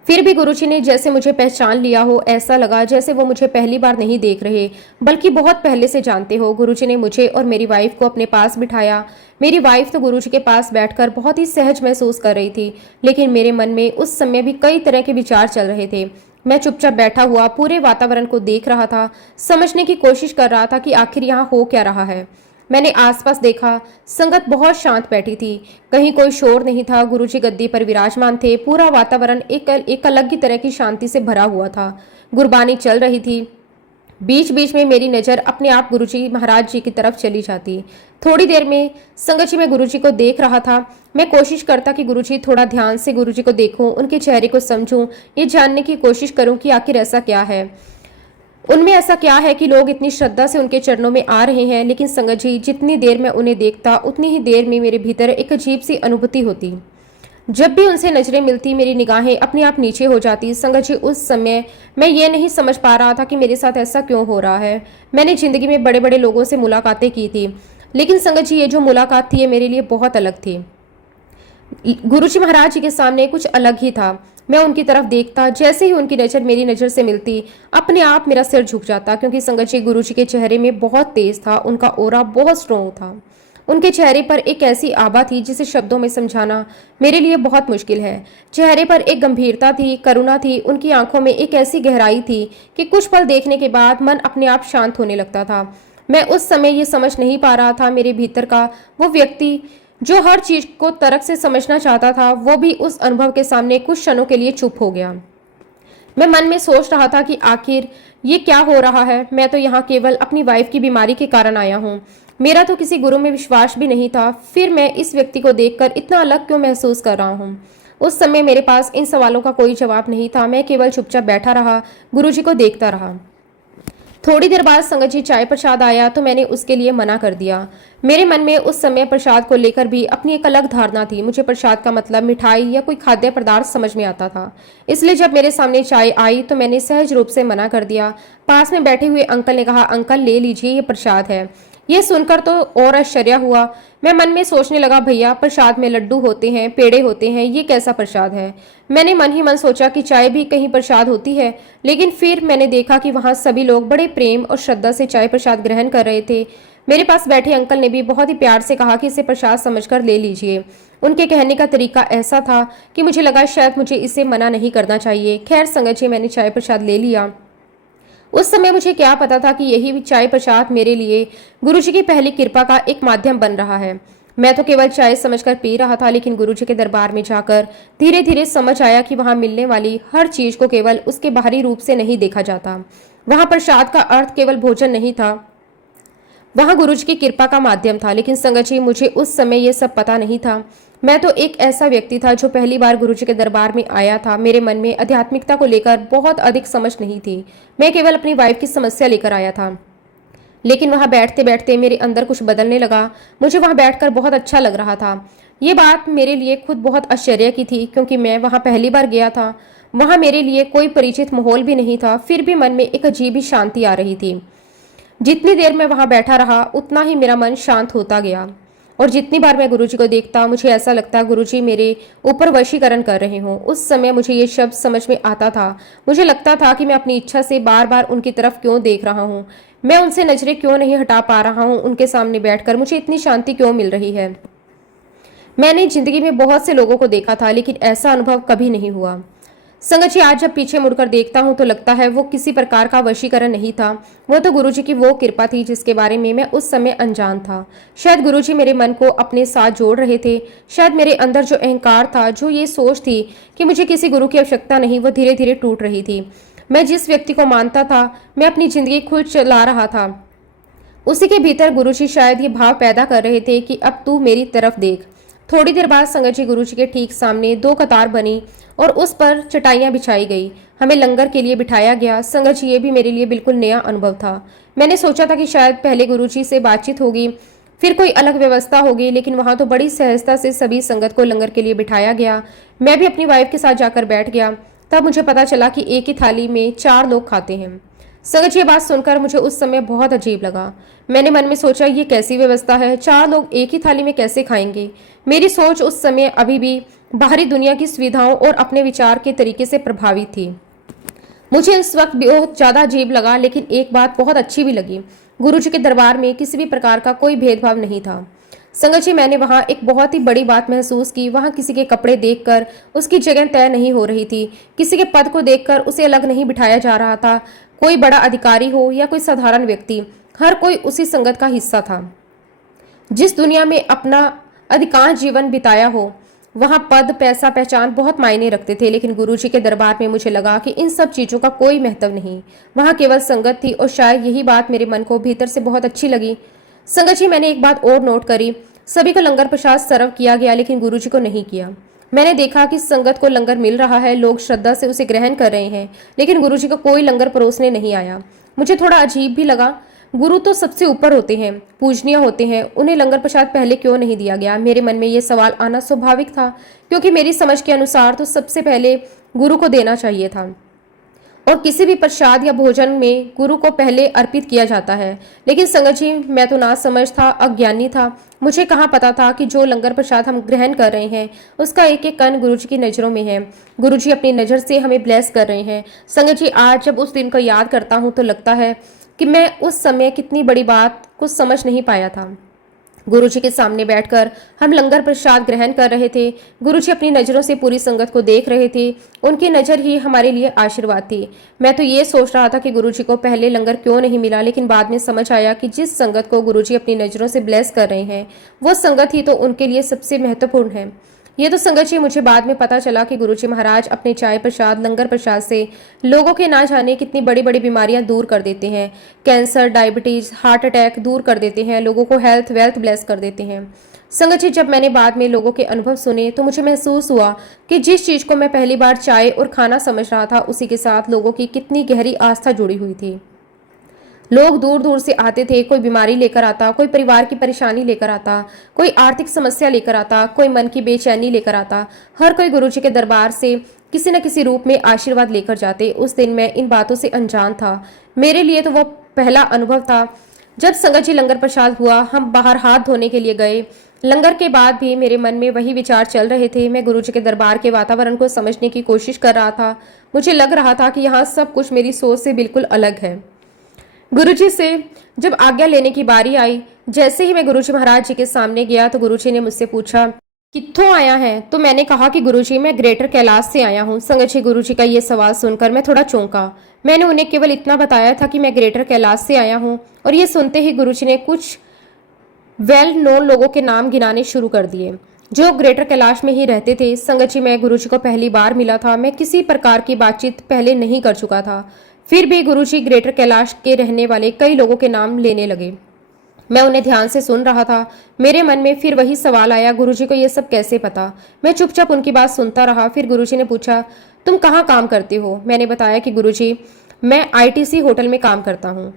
फिर भी गुरुजी ने जैसे मुझे पहचान लिया हो, ऐसा लगा जैसे वो मुझे पहली बार नहीं देख रहे, बल्कि बहुत पहले से जानते हो। गुरुजी ने मुझे और मेरी वाइफ को अपने पास बिठाया। मेरी वाइफ तो गुरुजी के पास बैठकर बहुत ही सहज महसूस कर रही थी, लेकिन मेरे मन में उस समय भी कई तरह के विचार चल रहे थे। मैं चुपचाप बैठा हुआ पूरे वातावरण को देख रहा था, समझने की कोशिश कर रहा था कि आखिर यहाँ हो क्या रहा है। मैंने आसपास देखा, संगत बहुत शांत बैठी थी, कहीं कोई शोर नहीं था। गुरुजी गद्दी पर विराजमान थे। पूरा वातावरण एक अलग ही तरह की शांति से भरा हुआ था। गुरबानी चल रही थी। बीच बीच में मेरी नज़र अपने आप गुरुजी महाराज जी की तरफ चली जाती। थोड़ी देर में संगत जी मैं गुरुजी को देख रहा था। मैं कोशिश करता कि गुरुजी थोड़ा ध्यान से गुरुजी को देखूं, उनके चेहरे को समझूं, ये जानने की कोशिश करूं कि आखिर ऐसा क्या है, उनमें ऐसा क्या है कि लोग इतनी श्रद्धा से उनके चरणों में आ रहे हैं। लेकिन संगत जी, जितनी देर मैं उन्हें देखता उतनी ही देर में मेरे भीतर एक अजीब सी अनुभूति होती। जब भी उनसे नजरें मिलती मेरी निगाहें अपने आप नीचे हो जाती। संगत जी, उस समय मैं ये नहीं समझ पा रहा था कि मेरे साथ ऐसा क्यों हो रहा है। मैंने जिंदगी में बड़े बड़े लोगों से मुलाकातें की थी, लेकिन संगत जी ये जो मुलाकात थी ये मेरे लिए बहुत अलग थी। गुरुजी महाराज जी के सामने कुछ अलग ही था। मैं उनकी तरफ देखता, जैसे ही उनकी नज़र मेरी नज़र से मिलती अपने आप मेरा सिर झुक जाता, क्योंकि संगत जी गुरुजी के चेहरे में बहुत तेज था, उनका ओरा बहुत स्ट्रोंग था। उनके चेहरे पर एक ऐसी आभा थी जिसे शब्दों में समझाना मेरे लिए बहुत मुश्किल है। चेहरे पर एक गंभीरता थी, करुणा थी, उनकी आंखों में एक ऐसी गहराई थी कि कुछ पल देखने के बाद मन अपने आप शांत होने लगता था। मैं उस समय ये समझ नहीं पा रहा था, मेरे भीतर का वो व्यक्ति जो हर चीज को तर्क से समझना चाहता था, वो भी उस अनुभव के सामने कुछ क्षणों के लिए चुप हो गया। मैं मन में सोच रहा था कि आखिर ये क्या हो रहा है। मैं तो यहाँ केवल अपनी वाइफ की बीमारी के कारण आया हूँ। मेरा तो किसी गुरु में विश्वास भी नहीं था। फिर मैं इस व्यक्ति को देखकर इतना अलग क्यों महसूस कर रहा हूँ। उस समय मेरे पास इन सवालों का कोई जवाब नहीं था। मैं केवल चुपचाप बैठा रहा, गुरुजी को देखता रहा। थोड़ी देर बाद संगत जी चाय प्रसाद आया तो मैंने उसके लिए मना कर दिया। मेरे मन में उस समय प्रसाद को लेकर भी अपनी एक अलग धारणा थी। मुझे प्रसाद का मतलब मिठाई या कोई खाद्य पदार्थ समझ में आता था, इसलिए जब मेरे सामने चाय आई तो मैंने सहज रूप से मना कर दिया। पास में बैठे हुए अंकल ने कहा, अंकल ले लीजिए, ये प्रसाद है। यह सुनकर तो और आश्चर्य हुआ। मैं मन में सोचने लगा, भैया प्रसाद में लड्डू होते हैं, पेड़े होते हैं, ये कैसा प्रसाद है। मैंने मन ही मन सोचा कि चाय भी कहीं प्रसाद होती है, लेकिन फिर मैंने देखा कि वहाँ सभी लोग बड़े प्रेम और श्रद्धा से चाय प्रसाद ग्रहण कर रहे थे। मेरे पास बैठे अंकल ने भी बहुत ही प्यार से कहा कि इसे प्रसाद समझकर ले लीजिए। उनके कहने का तरीका ऐसा था कि मुझे लगा शायद मुझे इसे मना नहीं करना चाहिए। खैर संगत जी, मैंने चाय प्रसाद ले लिया। उस समय मुझे क्या पता था कि यही चाय प्रसाद मेरे लिए गुरुजी की पहली कृपा का एक माध्यम बन रहा है। मैं तो केवल चाय समझकर पी रहा था, लेकिन गुरुजी के दरबार में जाकर धीरे धीरे समझ आया कि वहां मिलने वाली हर चीज को केवल उसके बाहरी रूप से नहीं देखा जाता। वहां प्रसाद का अर्थ केवल भोजन नहीं था, वहां गुरुजी की कृपा का माध्यम था। लेकिन संगत जी, मुझे उस समय यह सब पता नहीं था। मैं तो एक ऐसा व्यक्ति था जो पहली बार गुरुजी के दरबार में आया था। मेरे मन में आध्यात्मिकता को लेकर बहुत अधिक समझ नहीं थी। मैं केवल अपनी वाइफ की समस्या लेकर आया था। लेकिन वहां बैठते बैठते मेरे अंदर कुछ बदलने लगा। मुझे वहां बैठकर बहुत अच्छा लग रहा था। ये बात मेरे लिए खुद बहुत आश्चर्य की थी, क्योंकि मैं वहां पहली बार गया था। वहां मेरे लिए कोई परिचित माहौल भी नहीं था, फिर भी मन में एक अजीब ही शांति आ रही थी। जितनी देर मैं वहां बैठा रहा उतना ही मेरा मन शांत होता गया, और जितनी बार मैं गुरुजी को देखता मुझे ऐसा लगता गुरुजी मेरे ऊपर वशीकरण कर रहे हों। उस समय मुझे ये शब्द समझ में आता था। मुझे लगता था कि मैं अपनी इच्छा से बार बार उनकी तरफ क्यों देख रहा हूँ, मैं उनसे नजरें क्यों नहीं हटा पा रहा हूँ, उनके सामने बैठकर मुझे इतनी शांति क्यों मिल रही है। मैंने जिंदगी में बहुत से लोगों को देखा था, लेकिन ऐसा अनुभव कभी नहीं हुआ। संगत जी, आज जब पीछे मुड़कर देखता हूँ तो लगता है वो किसी प्रकार का वशीकरण नहीं था, वो तो गुरुजी की वो कृपा थी जिसके बारे में मैं उस समय अनजान था। शायद गुरुजी मेरे मन को अपने साथ जोड़ रहे थे। शायद मेरे अंदर जो अहंकार था, जो ये सोच थी कि मुझे किसी गुरु की आवश्यकता नहीं, वो धीरे धीरे टूट रही थी। मैं जिस व्यक्ति को मानता था, मैं अपनी जिंदगी खुद चला रहा था, उसी के भीतर गुरुजी शायद ये भाव पैदा कर रहे थे कि अब तू मेरी तरफ देख। थोड़ी देर बाद संगत जी गुरुजी के ठीक सामने दो कतार बनी और उस पर चटाइयां बिछाई गई। हमें लंगर के लिए बिठाया गया। संगत जी, ये भी मेरे लिए बिल्कुल नया अनुभव था। मैंने सोचा था कि शायद पहले गुरुजी से बातचीत होगी, फिर कोई अलग व्यवस्था होगी, लेकिन वहां तो बड़ी सहजता से सभी संगत को लंगर के लिए बिठाया गया। मैं भी अपनी वाइफ के साथ जाकर बैठ गया। तब मुझे पता चला कि एक ही थाली में 4 लोग खाते हैं। संगत जी, ये बात सुनकर मुझे उस समय बहुत अजीब लगा। मैंने मन में सोचा, ये कैसी व्यवस्था है, 4 लोग एक ही थाली में कैसे खाएंगे। मेरी सोच उस समय अभी भी बाहरी दुनिया की सुविधाओं और अपने विचार के तरीके से प्रभावित थी। मुझे इस वक्त बहुत ज्यादा अजीब लगा, लेकिन एक बात बहुत अच्छी भी लगी। गुरुजी के दरबार में किसी भी प्रकार का कोई भेदभाव नहीं था। संगत जी, मैंने वहाँ एक बहुत ही बड़ी बात महसूस की। वहाँ किसी के कपड़े देखकर उसकी जगह तय नहीं हो रही थी, किसी के पद को देखकर उसे अलग नहीं बिठाया जा रहा था। कोई बड़ा अधिकारी हो या कोई साधारण व्यक्ति, हर कोई उसी संगत का हिस्सा था। जिस दुनिया में अपना अधिकांश जीवन बिताया हो, वहाँ पद, पैसा, पहचान बहुत मायने रखते थे। लेकिन गुरुजी के दरबार में मुझे लगा कि इन सब चीज़ों का कोई महत्व नहीं, वहाँ केवल संगत थी। और शायद यही बात मेरे मन को भीतर से बहुत अच्छी लगी। संगत जी, मैंने एक बात और नोट करी। सभी को लंगर प्रसाद सर्व किया गया, लेकिन गुरुजी को नहीं किया। मैंने देखा कि संगत को लंगर मिल रहा है, लोग श्रद्धा से उसे ग्रहण कर रहे हैं, लेकिन गुरुजी को कोई लंगर परोसने नहीं आया। मुझे थोड़ा अजीब भी लगा। गुरु तो सबसे ऊपर होते हैं, पूजनीय होते हैं, उन्हें लंगर प्रसाद पहले क्यों नहीं दिया गया? मेरे मन में ये सवाल आना स्वाभाविक था, क्योंकि मेरी समझ के अनुसार तो सबसे पहले गुरु को देना चाहिए था, और किसी भी प्रसाद या भोजन में गुरु को पहले अर्पित किया जाता है। लेकिन संगत जी, मैं तो नासमझ था, अज्ञानी था। मुझे कहाँ पता था कि जो लंगर प्रसाद हम ग्रहण कर रहे हैं, उसका एक एक कण गुरुजी की नज़रों में है। गुरुजी अपनी नज़र से हमें ब्लेस कर रहे हैं। संगत जी, आज जब उस दिन को याद करता हूँ तो लगता है कि मैं उस समय कितनी बड़ी बात को समझ नहीं पाया था। गुरुजी के सामने बैठकर हम लंगर प्रसाद ग्रहण कर रहे थे। गुरुजी अपनी नज़रों से पूरी संगत को देख रहे थे। उनकी नज़र ही हमारे लिए आशीर्वाद थी। मैं तो ये सोच रहा था कि गुरुजी को पहले लंगर क्यों नहीं मिला, लेकिन बाद में समझ आया कि जिस संगत को गुरुजी अपनी नज़रों से ब्लेस कर रहे हैं, वो संगत ही तो उनके लिए सबसे महत्वपूर्ण है। ये तो संगत जी, मुझे बाद में पता चला कि गुरुजी महाराज अपने चाय प्रसाद, लंगर प्रसाद से लोगों के ना जाने कितनी बड़ी बड़ी बीमारियां दूर कर देते हैं। कैंसर, डायबिटीज, हार्ट अटैक दूर कर देते हैं, लोगों को हेल्थ वेल्थ ब्लेस कर देते हैं। संगत जी, जब मैंने बाद में लोगों के अनुभव सुने तो मुझे महसूस हुआ कि जिस चीज़ को मैं पहली बार चाय और खाना समझ रहा था, उसी के साथ लोगों की कितनी गहरी आस्था जुड़ी हुई थी। लोग दूर दूर से आते थे। कोई बीमारी लेकर आता, कोई परिवार की परेशानी लेकर आता, कोई आर्थिक समस्या लेकर आता, कोई मन की बेचैनी लेकर आता। हर कोई गुरुजी के दरबार से किसी न किसी रूप में आशीर्वाद लेकर जाते। उस दिन मैं इन बातों से अनजान था। मेरे लिए तो वह पहला अनुभव था। जब संगत जी लंगर प्रसाद हुआ, हम बाहर हाथ धोने के लिए गए। लंगर के बाद भी मेरे मन में वही विचार चल रहे थे। मैं गुरुजी के दरबार के वातावरण को समझने की कोशिश कर रहा था। मुझे लग रहा था कि यहाँ सब कुछ मेरी सोच से बिल्कुल अलग है। गुरुजी से जब आज्ञा लेने की बारी आई, जैसे ही मैं गुरुजी महाराज जी के सामने गया तो गुरुजी ने मुझसे पूछा, कित्थों आया है? तो मैंने कहा कि गुरुजी, मैं ग्रेटर कैलाश से आया हूँ। संगत जी, गुरुजी का ये सवाल सुनकर मैं थोड़ा चौंका। मैंने उन्हें केवल इतना बताया था कि मैं ग्रेटर कैलाश से आया हूँ, और ये सुनते ही गुरुजी ने कुछ वेल नोन लोगों के नाम गिनाने शुरू कर दिए जो ग्रेटर कैलाश में ही रहते थे। संगत जी, मैं गुरुजी को पहली बार मिला था। मैं किसी प्रकार की बातचीत पहले नहीं कर चुका था। फिर भी गुरुजी ग्रेटर कैलाश के रहने वाले कई लोगों के नाम लेने लगे। मैं उन्हें ध्यान से सुन रहा था। मेरे मन में फिर वही सवाल आया, गुरुजी को ये सब कैसे पता? मैं चुपचाप उनकी बात सुनता रहा। फिर गुरुजी ने पूछा, तुम कहाँ काम करते हो? मैंने बताया कि गुरुजी, मैं आईटीसी होटल में काम करता हूँ।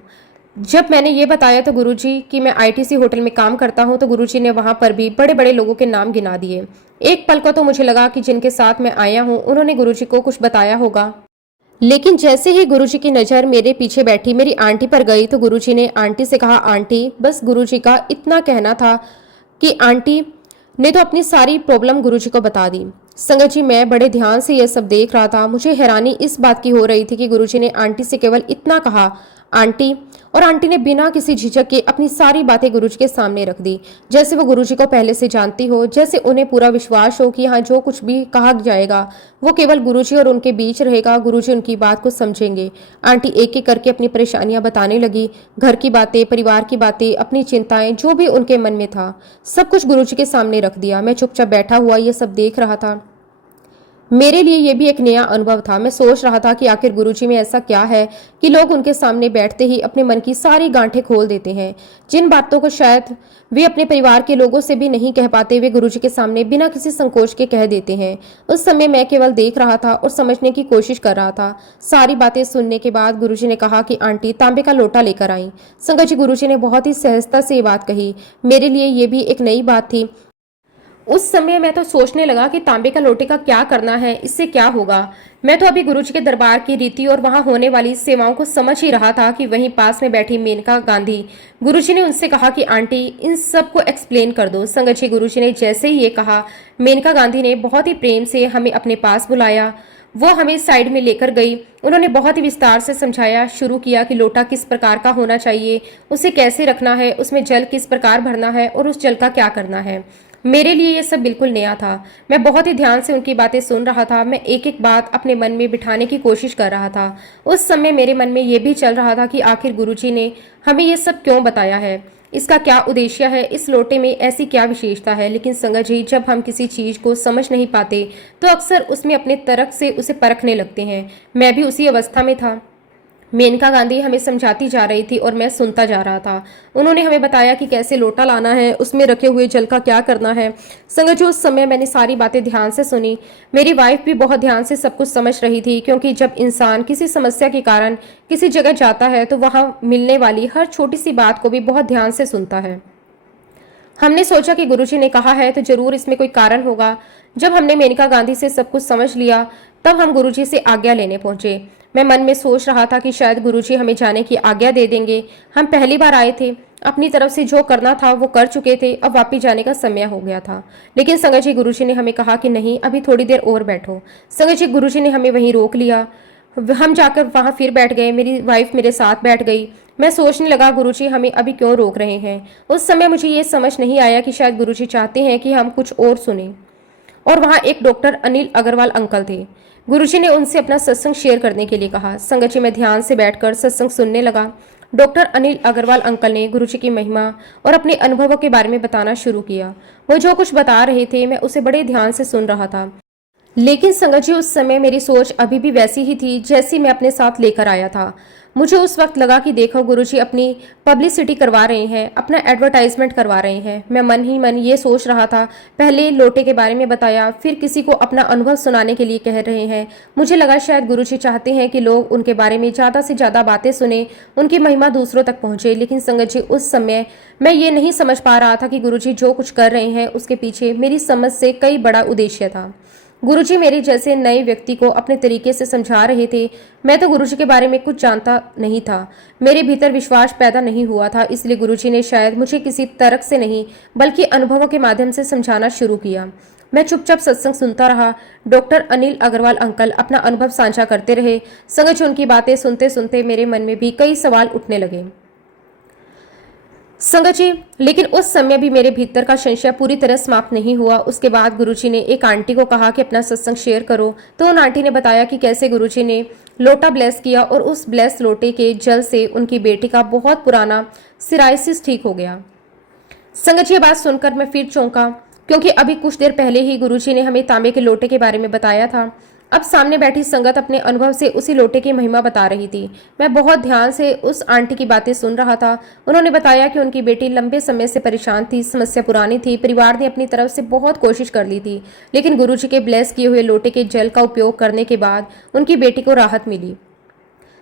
जब मैंने ये बताया तो गुरुजी कि मैं आईटीसी होटल में काम करता हूँ, तो गुरुजी ने वहाँ पर भी बड़े बड़े लोगों के नाम गिना दिए। एक पल को तो मुझे लगा कि जिनके साथ मैं आया हूँ उन्होंने गुरुजी को कुछ बताया होगा। लेकिन जैसे ही गुरुजी की नज़र मेरे पीछे बैठी मेरी आंटी पर गई तो गुरुजी ने आंटी से कहा, आंटी, बस गुरुजी का इतना कहना था कि आंटी ने तो अपनी सारी प्रॉब्लम गुरुजी को बता दी। संगत जी, मैं बड़े ध्यान से यह सब देख रहा था। मुझे हैरानी इस बात की हो रही थी कि गुरुजी ने आंटी से केवल इतना कहा, आंटी, और आंटी ने बिना किसी झिझक के अपनी सारी बातें गुरुजी के सामने रख दी, जैसे वो गुरुजी को पहले से जानती हो, जैसे उन्हें पूरा विश्वास हो कि यहाँ जो कुछ भी कहा जाएगा वो केवल गुरुजी और उनके बीच रहेगा। गुरुजी उनकी बात को समझेंगे। आंटी एक एक करके अपनी परेशानियां बताने लगी, घर की बातें, परिवार की बातें, अपनी चिंताएं, जो भी उनके मन में था, सब कुछ गुरुजी के सामने रख दिया। मैं चुपचाप बैठा हुआ ये सब देख रहा था। मेरे लिए ये भी एक नया अनुभव था। मैं सोच रहा था कि आखिर गुरुजी में ऐसा क्या है कि लोग उनके सामने बैठते ही अपने मन की सारी गांठें खोल देते हैं। जिन बातों को शायद वे अपने परिवार के लोगों से भी नहीं कह पाते, वे गुरुजी के सामने बिना किसी संकोच के कह देते हैं। उस समय मैं केवल देख रहा था और समझने की कोशिश कर रहा था। सारी बातें सुनने के बाद गुरुजी ने कहा कि आंटी, तांबे का लोटा लेकर आई। संगत जी, गुरुजी ने बहुत ही सहजता से ये बात कही। मेरे लिए ये भी एक नई बात थी। उस समय मैं तो सोचने लगा कि तांबे का लोटे का क्या करना है, इससे क्या होगा। मैं तो अभी गुरुजी के दरबार की रीति और वहां होने वाली सेवाओं को समझ ही रहा था कि वहीं पास में बैठी मेनका गांधी। गुरुजी ने उनसे कहा कि आंटी, इन सब को एक्सप्लेन कर दो। संगत जी, गुरुजी ने जैसे ही ये कहा, मेनका गांधी ने बहुत ही प्रेम से हमें अपने पास बुलाया। वो हमें साइड में लेकर गई। उन्होंने बहुत ही विस्तार से समझाया शुरू किया कि लोटा किस प्रकार का होना चाहिए, उसे कैसे रखना है, उसमें जल किस प्रकार भरना है और उस जल का क्या करना है। मेरे लिए ये सब बिल्कुल नया था। मैं बहुत ही ध्यान से उनकी बातें सुन रहा था। मैं एक एक बात अपने मन में बिठाने की कोशिश कर रहा था। उस समय मेरे मन में ये भी चल रहा था कि आखिर गुरुजी ने हमें ये सब क्यों बताया है, इसका क्या उद्देश्य है, इस लोटे में ऐसी क्या विशेषता है। लेकिन संगत जी, जब हम किसी चीज को समझ नहीं पाते तो अक्सर उसमें अपने तर्क से उसे परखने लगते हैं। मैं भी उसी अवस्था में था। मेनका गांधी हमें समझाती जा रही थी और मैं सुनता जा रहा था। उन्होंने हमें बताया कि कैसे लोटा लाना है, उसमें रखे हुए जल का क्या करना है। संगत जी, उस समय मैंने सारी बातें ध्यान से सुनी। मेरी वाइफ भी बहुत ध्यान से सब कुछ समझ रही थी, क्योंकि जब इंसान किसी समस्या के कारण किसी जगह जाता है तो वहां मिलने वाली हर छोटी सी बात को भी बहुत ध्यान से सुनता है। हमने सोचा कि गुरुजी ने कहा है तो जरूर इसमें कोई कारण होगा। जब हमने मेनका गांधी से सब कुछ समझ लिया तब हम गुरुजी से आज्ञा लेने पहुंचे। मैं मन में सोच रहा था कि शायद गुरुजी हमें जाने की आज्ञा दे देंगे। हम पहली बार आए थे, अपनी तरफ से जो करना था वो कर चुके थे, अब वापिस जाने का समय हो गया था। लेकिन संगत जी, गुरुजी ने हमें कहा कि नहीं, अभी थोड़ी देर और बैठो। संगत जी, गुरुजी ने हमें वहीं रोक लिया। हम जाकर वहां फिर बैठ गए। मेरी वाइफ मेरे साथ बैठ गई। मैं सोचने लगा, गुरुजी हमें अभी क्यों रोक रहे हैं। उस समय मुझे ये समझ नहीं आया कि शायद गुरुजी चाहते हैं कि हम कुछ और सुने। और वहां एक डॉक्टर अनिल अग्रवाल अंकल थे। गुरुजी ने उनसे अपना सत्संग शेयर करने के लिए कहा। संगत जी, मैं ध्यान से बैठकर सत्संग सुनने लगा। डॉक्टर अनिल अग्रवाल अंकल ने गुरुजी की महिमा और अपने अनुभवों के बारे में बताना शुरू किया। वो जो कुछ बता रहे थे मैं उसे बड़े ध्यान से सुन रहा था। लेकिन संगत जी, उस समय मेरी सोच अभी भी वैसी ही थी जैसी मैं अपने साथ लेकर आया था। मुझे उस वक्त लगा कि देखो, गुरुजी अपनी पब्लिसिटी करवा रहे हैं, अपना एडवर्टाइजमेंट करवा रहे हैं। मैं मन ही मन ये सोच रहा था। पहले लोटे के बारे में बताया, फिर किसी को अपना अनुभव सुनाने के लिए कह रहे हैं। मुझे लगा शायद गुरुजी चाहते हैं कि लोग उनके बारे में ज़्यादा से ज़्यादा बातें सुने, उनकी महिमा दूसरों तक पहुंचे। लेकिन संगत जी, उस समय मैं ये नहीं समझ पा रहा था कि गुरुजी जो कुछ कर रहे हैं उसके पीछे मेरी समझ से कई बड़ा उद्देश्य था। गुरुजी मेरे जैसे नए व्यक्ति को अपने तरीके से समझा रहे थे। मैं तो गुरुजी के बारे में कुछ जानता नहीं था। मेरे भीतर विश्वास पैदा नहीं हुआ था, इसलिए गुरुजी ने शायद मुझे किसी तर्क से नहीं बल्कि अनुभवों के माध्यम से समझाना शुरू किया। मैं चुपचाप सत्संग सुनता रहा। डॉक्टर अनिल अग्रवाल अंकल अपना अनुभव साझा करते रहे। संगत उनकी बातें सुनते सुनते मेरे मन में भी कई सवाल उठने लगे। संगत जी, लेकिन उस समय भी मेरे भीतर का संशय पूरी तरह समाप्त नहीं हुआ। उसके बाद गुरुजी ने एक आंटी को कहा कि अपना सत्संग शेयर करो। तो उन आंटी ने बताया कि कैसे गुरुजी ने लोटा ब्लेस किया और उस ब्लेस लोटे के जल से उनकी बेटी का बहुत पुराना सिराइसिस ठीक हो गया। संगत जी, ये बात सुनकर मैं फिर चौंका, क्योंकि अभी कुछ देर पहले ही गुरुजी ने हमें तांबे के लोटे के बारे में बताया था। अब सामने बैठी संगत अपने अनुभव से उसी लोटे की महिमा बता रही थी। मैं बहुत ध्यान से उस आंटी की बातें सुन रहा था। उन्होंने बताया कि उनकी बेटी लंबे समय से परेशान थी, समस्या पुरानी थी, परिवार ने अपनी तरफ से बहुत कोशिश कर ली थी, लेकिन गुरुजी के ब्लेस किए हुए लोटे के जल का उपयोग करने के बाद उनकी बेटी को राहत मिली।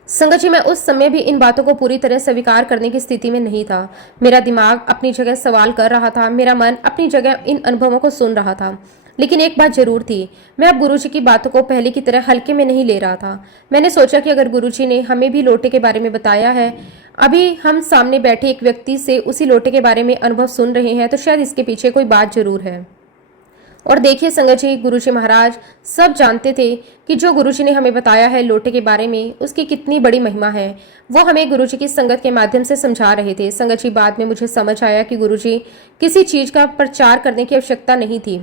संगत जी, मैं उस समय भी इन बातों को पूरी तरह स्वीकार करने की स्थिति में नहीं था। मेरा दिमाग अपनी जगह सवाल कर रहा था, मेरा मन अपनी जगह इन अनुभवों को सुन रहा था। लेकिन एक बात जरूर थी, मैं अब गुरुजी की बातों को पहले की तरह हल्के में नहीं ले रहा था। मैंने सोचा कि अगर गुरुजी ने हमें भी लोटे के बारे में बताया है, अभी हम सामने बैठे एक व्यक्ति से उसी लोटे के बारे में अनुभव सुन रहे हैं, तो शायद इसके पीछे कोई बात जरूर है। और देखिए संगत जी, गुरुजी महाराज सब जानते थे कि जो गुरुजी ने हमें बताया है लोटे के बारे में, उसकी कितनी बड़ी महिमा है। वो हमें गुरुजी की संगत के माध्यम से समझा रहे थे। संगत जी, बाद में मुझे समझ आया कि गुरुजी किसी चीज का प्रचार करने की आवश्यकता नहीं थी।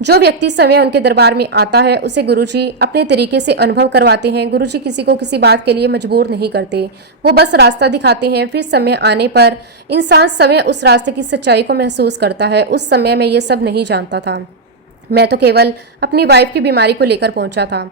जो व्यक्ति समय उनके दरबार में आता है उसे गुरुजी अपने तरीके से अनुभव करवाते हैं। गुरुजी किसी को किसी बात के लिए मजबूर नहीं करते, वो बस रास्ता दिखाते हैं। फिर समय आने पर इंसान समय उस रास्ते की सच्चाई को महसूस करता है। उस समय मैं ये सब नहीं जानता था। मैं तो केवल अपनी वाइफ की बीमारी को लेकर पहुंचा था।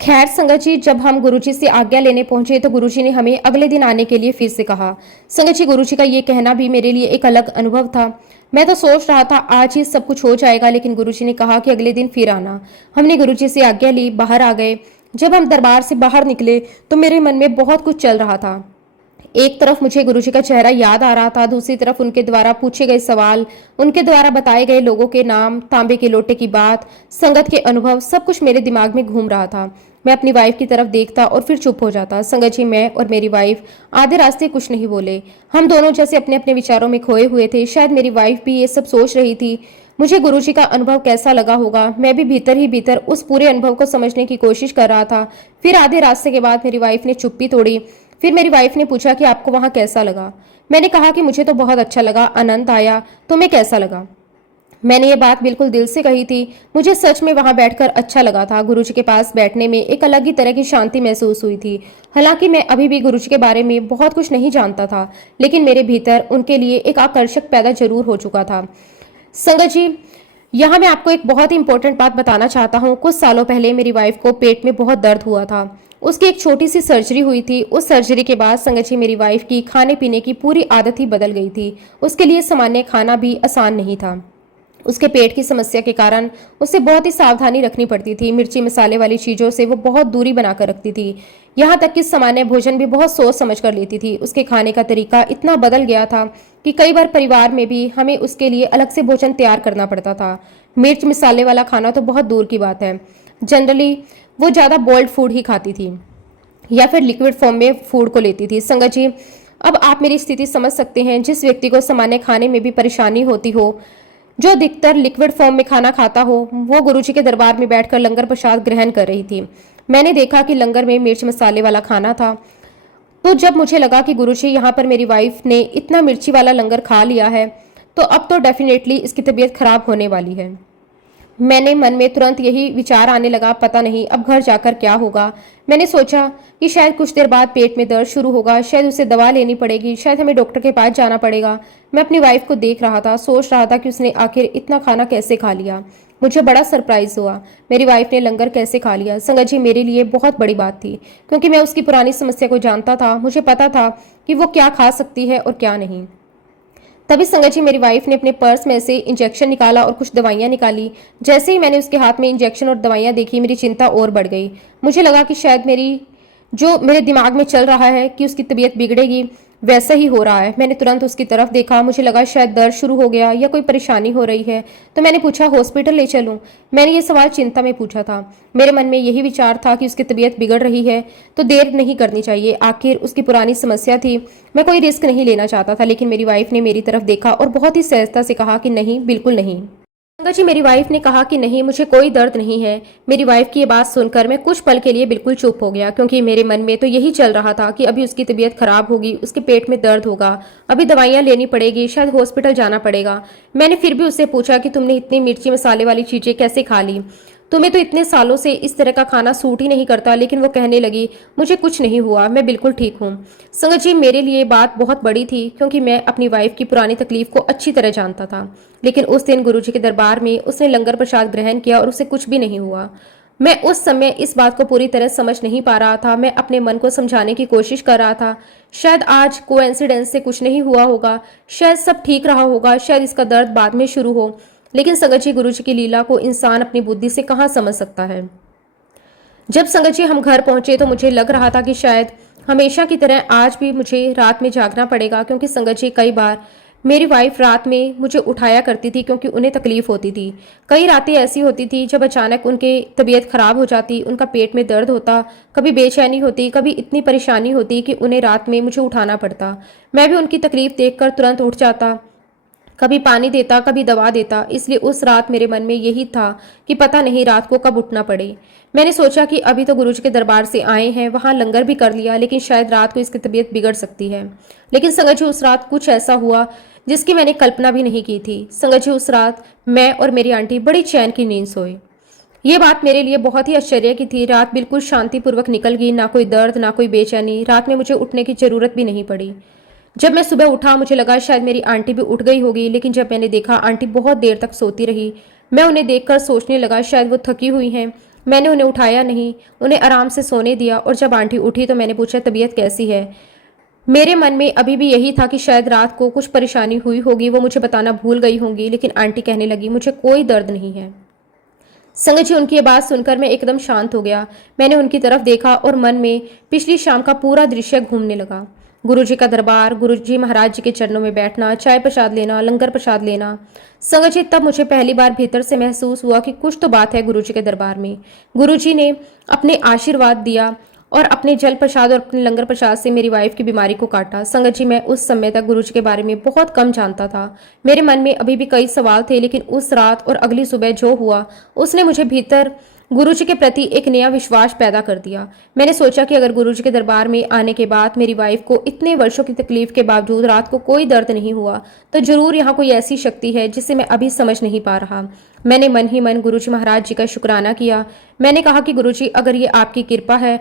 खैर संगत जी, जब हम गुरुजी से आज्ञा लेने पहुंचे तो गुरुजी ने हमें अगले दिन आने के लिए फिर से कहा। संगत जी, गुरुजी का ये कहना भी मेरे लिए एक अलग अनुभव था। मैं तो सोच रहा था आज ही सब कुछ हो जाएगा, लेकिन गुरुजी ने कहा कि अगले दिन फिर आना। हमने गुरुजी से आज्ञा ली, बाहर आ गए। जब हम दरबार से बाहर निकले तो मेरे मन में बहुत कुछ चल रहा था। एक तरफ मुझे गुरुजी का चेहरा याद आ रहा था, दूसरी तरफ उनके द्वारा पूछे गए सवाल, उनके द्वारा बताए गए लोगों के नाम, तांबे के लोटे की बात, संगत के अनुभव, सब कुछ मेरे दिमाग में घूम रहा था। मैं अपनी वाइफ की तरफ देखता और फिर चुप हो जाता। संगत जी, मैं और मेरी वाइफ आधे रास्ते कुछ नहीं बोले। हम दोनों जैसे अपने अपने विचारों में खोए हुए थे। शायद मेरी वाइफ भी ये सब सोच रही थी। मुझे गुरुजी का अनुभव कैसा लगा होगा। मैं भी भीतर ही भीतर उस पूरे अनुभव को समझने की कोशिश कर रहा था। फिर आधे रास्ते के बाद मेरी वाइफ ने चुप्पी तोड़ी। फिर मेरी वाइफ ने पूछा कि आपको वहां कैसा लगा। मैंने कहा कि मुझे तो बहुत अच्छा लगा, आनंद आया। तुम्हें कैसा लगा? मैंने ये बात बिल्कुल दिल से कही थी। मुझे सच में वहां बैठकर अच्छा लगा था। गुरुजी के पास बैठने में एक अलग ही तरह की शांति महसूस हुई थी। हालांकि मैं अभी भी गुरुजी के बारे में बहुत कुछ नहीं जानता था, लेकिन मेरे भीतर उनके लिए एक आकर्षक पैदा जरूर हो चुका था। संगत जी, यहाँ मैं आपको एक बहुत ही इंपॉर्टेंट बात बताना चाहता हूँ। कुछ सालों पहले मेरी वाइफ को पेट में बहुत दर्द हुआ था। उसकी एक छोटी सी सर्जरी हुई थी। उस सर्जरी के बाद संगत जी, मेरी वाइफ की खाने पीने की पूरी आदत ही बदल गई थी। उसके लिए सामान्य खाना भी आसान नहीं था। उसके पेट की समस्या के कारण उसे बहुत ही सावधानी रखनी पड़ती थी। मिर्ची मसाले वाली चीज़ों से वो बहुत दूरी बनाकर रखती थी। यहाँ तक कि सामान्य भोजन भी बहुत सोच समझ कर लेती थी। उसके खाने का तरीका इतना बदल गया था कि कई बार परिवार में भी हमें उसके लिए अलग से भोजन तैयार करना पड़ता था। मिर्च मसाले वाला खाना तो बहुत दूर की बात है। जनरली वो ज़्यादा बॉइल्ड फूड ही खाती थी या फिर लिक्विड फॉर्म में फूड को लेती थी। संगत जी, अब आप मेरी स्थिति समझ सकते हैं। जिस व्यक्ति को सामान्य खाने में भी परेशानी होती हो, जो अधिकतर लिक्विड फॉर्म में खाना खाता हो, वो गुरुजी के दरबार में बैठकर लंगर प्रसाद ग्रहण कर रही थी। मैंने देखा कि लंगर में मिर्च मसाले वाला खाना था। तो जब मुझे लगा कि गुरुजी यहाँ पर मेरी वाइफ ने इतना मिर्ची वाला लंगर खा लिया है, तो अब तो डेफिनेटली इसकी तबीयत खराब होने वाली है। मैंने मन में तुरंत यही विचार आने लगा, पता नहीं अब घर जाकर क्या होगा। मैंने सोचा कि शायद कुछ देर बाद पेट में दर्द शुरू होगा, शायद उसे दवा लेनी पड़ेगी, शायद हमें डॉक्टर के पास जाना पड़ेगा। मैं अपनी वाइफ को देख रहा था, सोच रहा था कि उसने आखिर इतना खाना कैसे खा लिया। मुझे बड़ा सरप्राइज हुआ। मेरी वाइफ ने लंगर कैसे खा लिया। संगत जी, मेरे लिए बहुत बड़ी बात थी, क्योंकि मैं उसकी पुरानी समस्या को जानता था। मुझे पता था कि वो क्या खा सकती है और क्या नहीं। तभी संगत जी, मेरी वाइफ ने अपने पर्स में से इंजेक्शन निकाला और कुछ दवाइयां निकाली। जैसे ही मैंने उसके हाथ में इंजेक्शन और दवाइयां देखी, मेरी चिंता और बढ़ गई। मुझे लगा कि शायद मेरे दिमाग में चल रहा है कि उसकी तबीयत बिगड़ेगी, वैसा ही हो रहा है। मैंने तुरंत उसकी तरफ देखा। मुझे लगा शायद दर्द शुरू हो गया या कोई परेशानी हो रही है। तो मैंने पूछा, हॉस्पिटल ले चलूं? मैंने ये सवाल चिंता में पूछा था। मेरे मन में यही विचार था कि उसकी तबीयत बिगड़ रही है तो देर नहीं करनी चाहिए। आखिर उसकी पुरानी समस्या थी। मैं कोई रिस्क नहीं लेना चाहता था। लेकिन मेरी वाइफ ने मेरी तरफ देखा और बहुत ही सहजता से कहा कि नहीं, बिल्कुल नहीं। गंगा जी, मेरी वाइफ ने कहा कि नहीं, मुझे कोई दर्द नहीं है। मेरी वाइफ की ये बात सुनकर मैं कुछ पल के लिए बिल्कुल चुप हो गया, क्योंकि मेरे मन में तो यही चल रहा था कि अभी उसकी तबीयत खराब होगी, उसके पेट में दर्द होगा, अभी दवाइयां लेनी पड़ेगी, शायद हॉस्पिटल जाना पड़ेगा। मैंने फिर भी उससे पूछा कि तुमने इतनी मिर्ची मसाले वाली चीजें कैसे खा ली? तुम्हें तो इतने सालों से इस तरह का खाना सूट ही नहीं करता। लेकिन वो कहने लगी, मुझे कुछ नहीं हुआ, मैं बिल्कुल ठीक हूँ। संगत जी, मेरे लिए बात बहुत बड़ी थी, क्योंकि मैं अपनी वाइफ की पुरानी तकलीफ को अच्छी तरह जानता था। लेकिन उस दिन गुरुजी के दरबार में उसने लंगर प्रसाद ग्रहण किया और उसे कुछ भी नहीं हुआ। मैं उस समय इस बात को पूरी तरह समझ नहीं पा रहा था। मैं अपने मन को समझाने की कोशिश कर रहा था। शायद आज कोइंसिडेंस से कुछ नहीं हुआ होगा, शायद सब ठीक रहा होगा, शायद इसका दर्द बाद में शुरू हो। लेकिन संगत जी, गुरुजी की लीला को इंसान अपनी बुद्धि से कहाँ समझ सकता है। जब संगत जी हम घर पहुंचे तो मुझे लग रहा था कि शायद हमेशा की तरह आज भी मुझे रात में जागना पड़ेगा, क्योंकि संगत जी, कई बार मेरी वाइफ रात में मुझे उठाया करती थी, क्योंकि उन्हें तकलीफ होती थी। कई रातें ऐसी होती थी जब अचानक उनकी तबीयत खराब हो जाती, उनका पेट में दर्द होता, कभी बेचैनी होती, कभी इतनी परेशानी होती कि उन्हें रात में मुझे उठाना पड़ता। मैं भी उनकी तकलीफ देखकर तुरंत उठ जाता, कभी पानी देता, कभी दवा देता। इसलिए उस रात मेरे मन में यही था कि पता नहीं रात को कब उठना पड़े। मैंने सोचा कि अभी तो गुरुजी के दरबार से आए हैं, वहां लंगर भी कर लिया, लेकिन शायद रात को इसकी तबीयत बिगड़ सकती है। लेकिन संगत जी, उस रात कुछ ऐसा हुआ जिसकी मैंने कल्पना भी नहीं की थी। संगत जी, उस रात मैं और मेरी आंटी बड़ी चैन की नींद सोए। ये बात मेरे लिए बहुत ही आश्चर्य की थी। रात बिल्कुल शांतिपूर्वक निकल गई, ना कोई दर्द, ना कोई बेचैनी। रात में मुझे उठने की जरूरत भी नहीं पड़ी। जब मैं सुबह उठा, मुझे लगा शायद मेरी आंटी भी उठ गई होगी, लेकिन जब मैंने देखा आंटी बहुत देर तक सोती रही। मैं उन्हें देखकर सोचने लगा शायद वो थकी हुई हैं। मैंने उन्हें उठाया नहीं, उन्हें आराम से सोने दिया। और जब आंटी उठी तो मैंने पूछा, तबीयत कैसी है? मेरे मन में अभी भी यही था कि शायद रात को कुछ परेशानी हुई होगी, वो मुझे बताना भूल गई होंगी। लेकिन आंटी कहने लगी, मुझे कोई दर्द नहीं है। संगत जी, उनकी ये बात सुनकर मैं एकदम शांत हो गया। मैंने उनकी तरफ देखा और मन में पिछली शाम का पूरा दृश्य घूमने लगा। गुरुजी का दरबार, गुरुजी महाराज जी के चरणों में बैठना, चाय प्रसाद लेना, लंगर प्रसाद लेना। संगत जी, तब मुझे पहली बार भीतर से महसूस हुआ कि कुछ तो बात है गुरुजी के दरबार में। गुरुजी ने अपने आशीर्वाद दिया और अपने जल प्रसाद और अपने लंगर प्रसाद से मेरी वाइफ की बीमारी को काटा। संगत जी, मैं उस समय तक गुरुजी के बारे में बहुत कम जानता था। मेरे मन में अभी भी कई सवाल थे, लेकिन उस रात और अगली सुबह जो हुआ उसने मुझे भीतर गुरुजी के प्रति एक नया विश्वास पैदा कर दिया। मैंने सोचा कि अगर गुरुजी के दरबार में आने के बाद मेरी वाइफ को इतने वर्षों की तकलीफ के बावजूद रात को कोई दर्द नहीं हुआ, तो जरूर यहाँ कोई ऐसी शक्ति है जिसे मैं अभी समझ नहीं पा रहा। मैंने मन ही मन गुरुजी महाराज जी का शुक्राना किया। मैंने कहा कि गुरुजी, अगर ये आपकी कृपा है,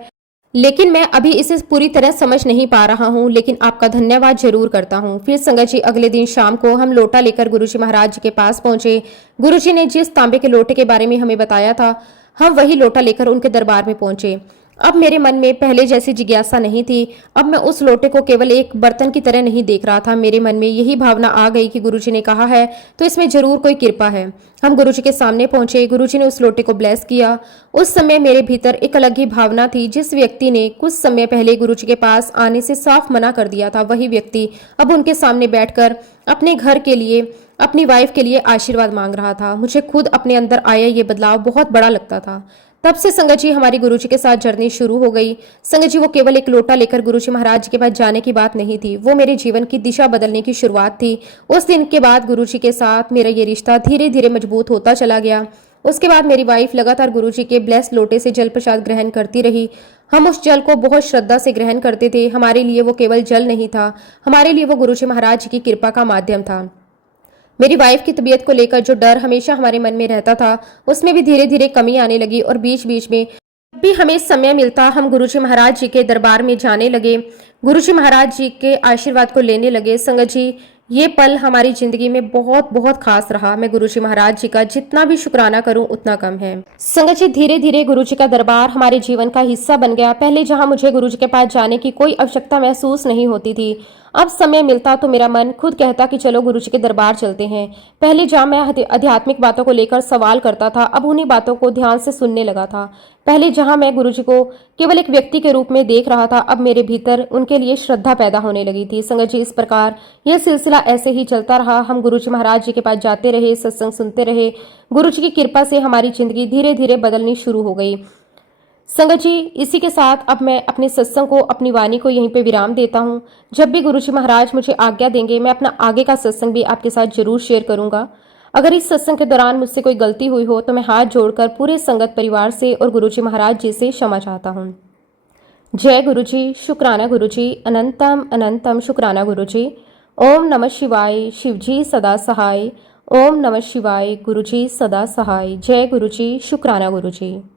लेकिन मैं अभी इसे पूरी तरह समझ नहीं पा रहा हूँ, लेकिन आपका धन्यवाद जरूर करता हूँ। फिर संगत जी, अगले दिन शाम को हम लोटा लेकर गुरुजी महाराज जी के पास पहुंचे। गुरुजी ने जिस तांबे के लोटे के बारे में हमें बताया था, हम वही लोटा लेकर उनके दरबार में पहुंचे। अब मेरे मन में पहले जैसी जिज्ञासा नहीं थी। अब मैं उस लोटे को केवल एक बर्तन की तरह नहीं देख रहा था। मेरे मन में यही भावना आ गई कि गुरुजी ने कहा है तो इसमें जरूर कोई कृपा है। हम गुरुजी के सामने पहुंचे। गुरुजी ने उस लोटे को ब्लेस किया। उस समय मेरे भीतर एक अलग ही भावना थी। जिस व्यक्ति ने कुछ समय पहले गुरुजी के पास आने से साफ मना कर दिया था, वही व्यक्ति अब उनके सामने बैठकर अपने घर के लिए, अपनी वाइफ के लिए आशीर्वाद मांग रहा था। मुझे खुद अपने अंदर आया ये बदलाव बहुत बड़ा लगता था। तब से संगत जी हमारी गुरुजी के साथ जर्नी शुरू हो गई। संगत जी, वो केवल एक लोटा लेकर गुरुजी महाराज जी के पास जाने की बात नहीं थी, वो मेरे जीवन की दिशा बदलने की शुरुआत थी। उस दिन के बाद गुरुजी के साथ मेरा ये रिश्ता धीरे धीरे मजबूत होता चला गया। उसके बाद मेरी वाइफ लगातार गुरुजी के ब्लेस लोटे से जल प्रसाद ग्रहण करती रही। हम उस जल को बहुत श्रद्धा से ग्रहण करते थे। हमारे लिए वो केवल जल नहीं था, हमारे लिए वो गुरुजी महाराज जी की कृपा का माध्यम था। मेरी वाइफ की तबीयत को लेकर जो डर हमेशा हमारे मन में रहता था, उसमें भी धीरे धीरे कमी आने लगी और बीच बीच में जब भी हमें समय मिलता हम गुरुजी महाराज जी के दरबार में जाने लगे, गुरुजी महाराज जी के आशीर्वाद को लेने लगे। संगत जी, ये पल हमारी जिंदगी में बहुत बहुत खास रहा। मैं गुरुजी महाराज जी का जितना भी शुक्राना करूं उतना कम है। संगत जी, धीरे धीरे गुरुजी का दरबार हमारे जीवन का हिस्सा बन गया। पहले जहां मुझे गुरुजी के पास जाने की कोई आवश्यकता महसूस नहीं होती थी, अब समय मिलता तो मेरा मन खुद कहता कि चलो गुरुजी के दरबार चलते हैं। पहले जहाँ मैं आध्यात्मिक बातों को लेकर सवाल करता था, अब उन्हीं बातों को ध्यान से सुनने लगा था। पहले जहाँ मैं गुरुजी को केवल एक व्यक्ति के रूप में देख रहा था, अब मेरे भीतर उनके लिए श्रद्धा पैदा होने लगी थी। संगत जी, इस प्रकार यह सिलसिला ऐसे ही चलता रहा। हम गुरुजी महाराज जी के पास जाते रहे, सत्संग सुनते रहे। गुरुजी की कृपा से हमारी जिंदगी धीरे धीरे बदलनी शुरू हो गई। संगत जी, इसी के साथ अब मैं अपने सत्संग को, अपनी वाणी को यहीं पे विराम देता हूँ। जब भी गुरुजी महाराज मुझे आज्ञा देंगे, मैं अपना आगे का सत्संग भी आपके साथ जरूर शेयर करूंगा। अगर इस सत्संग के दौरान मुझसे कोई गलती हुई हो तो मैं हाथ जोड़कर पूरे संगत परिवार से और गुरुजी महाराज जी से क्षमा चाहता हूँ। जय गुरुजी, शुक्राना गुरुजी, अनंतम अनंतम शुक्राना गुरुजी। ओम नमः शिवाय, शिवजी सदा सहाय। ओम नमः शिवाय, गुरुजी सदा सहाय। जय गुरुजी, शुक्राना गुरुजी।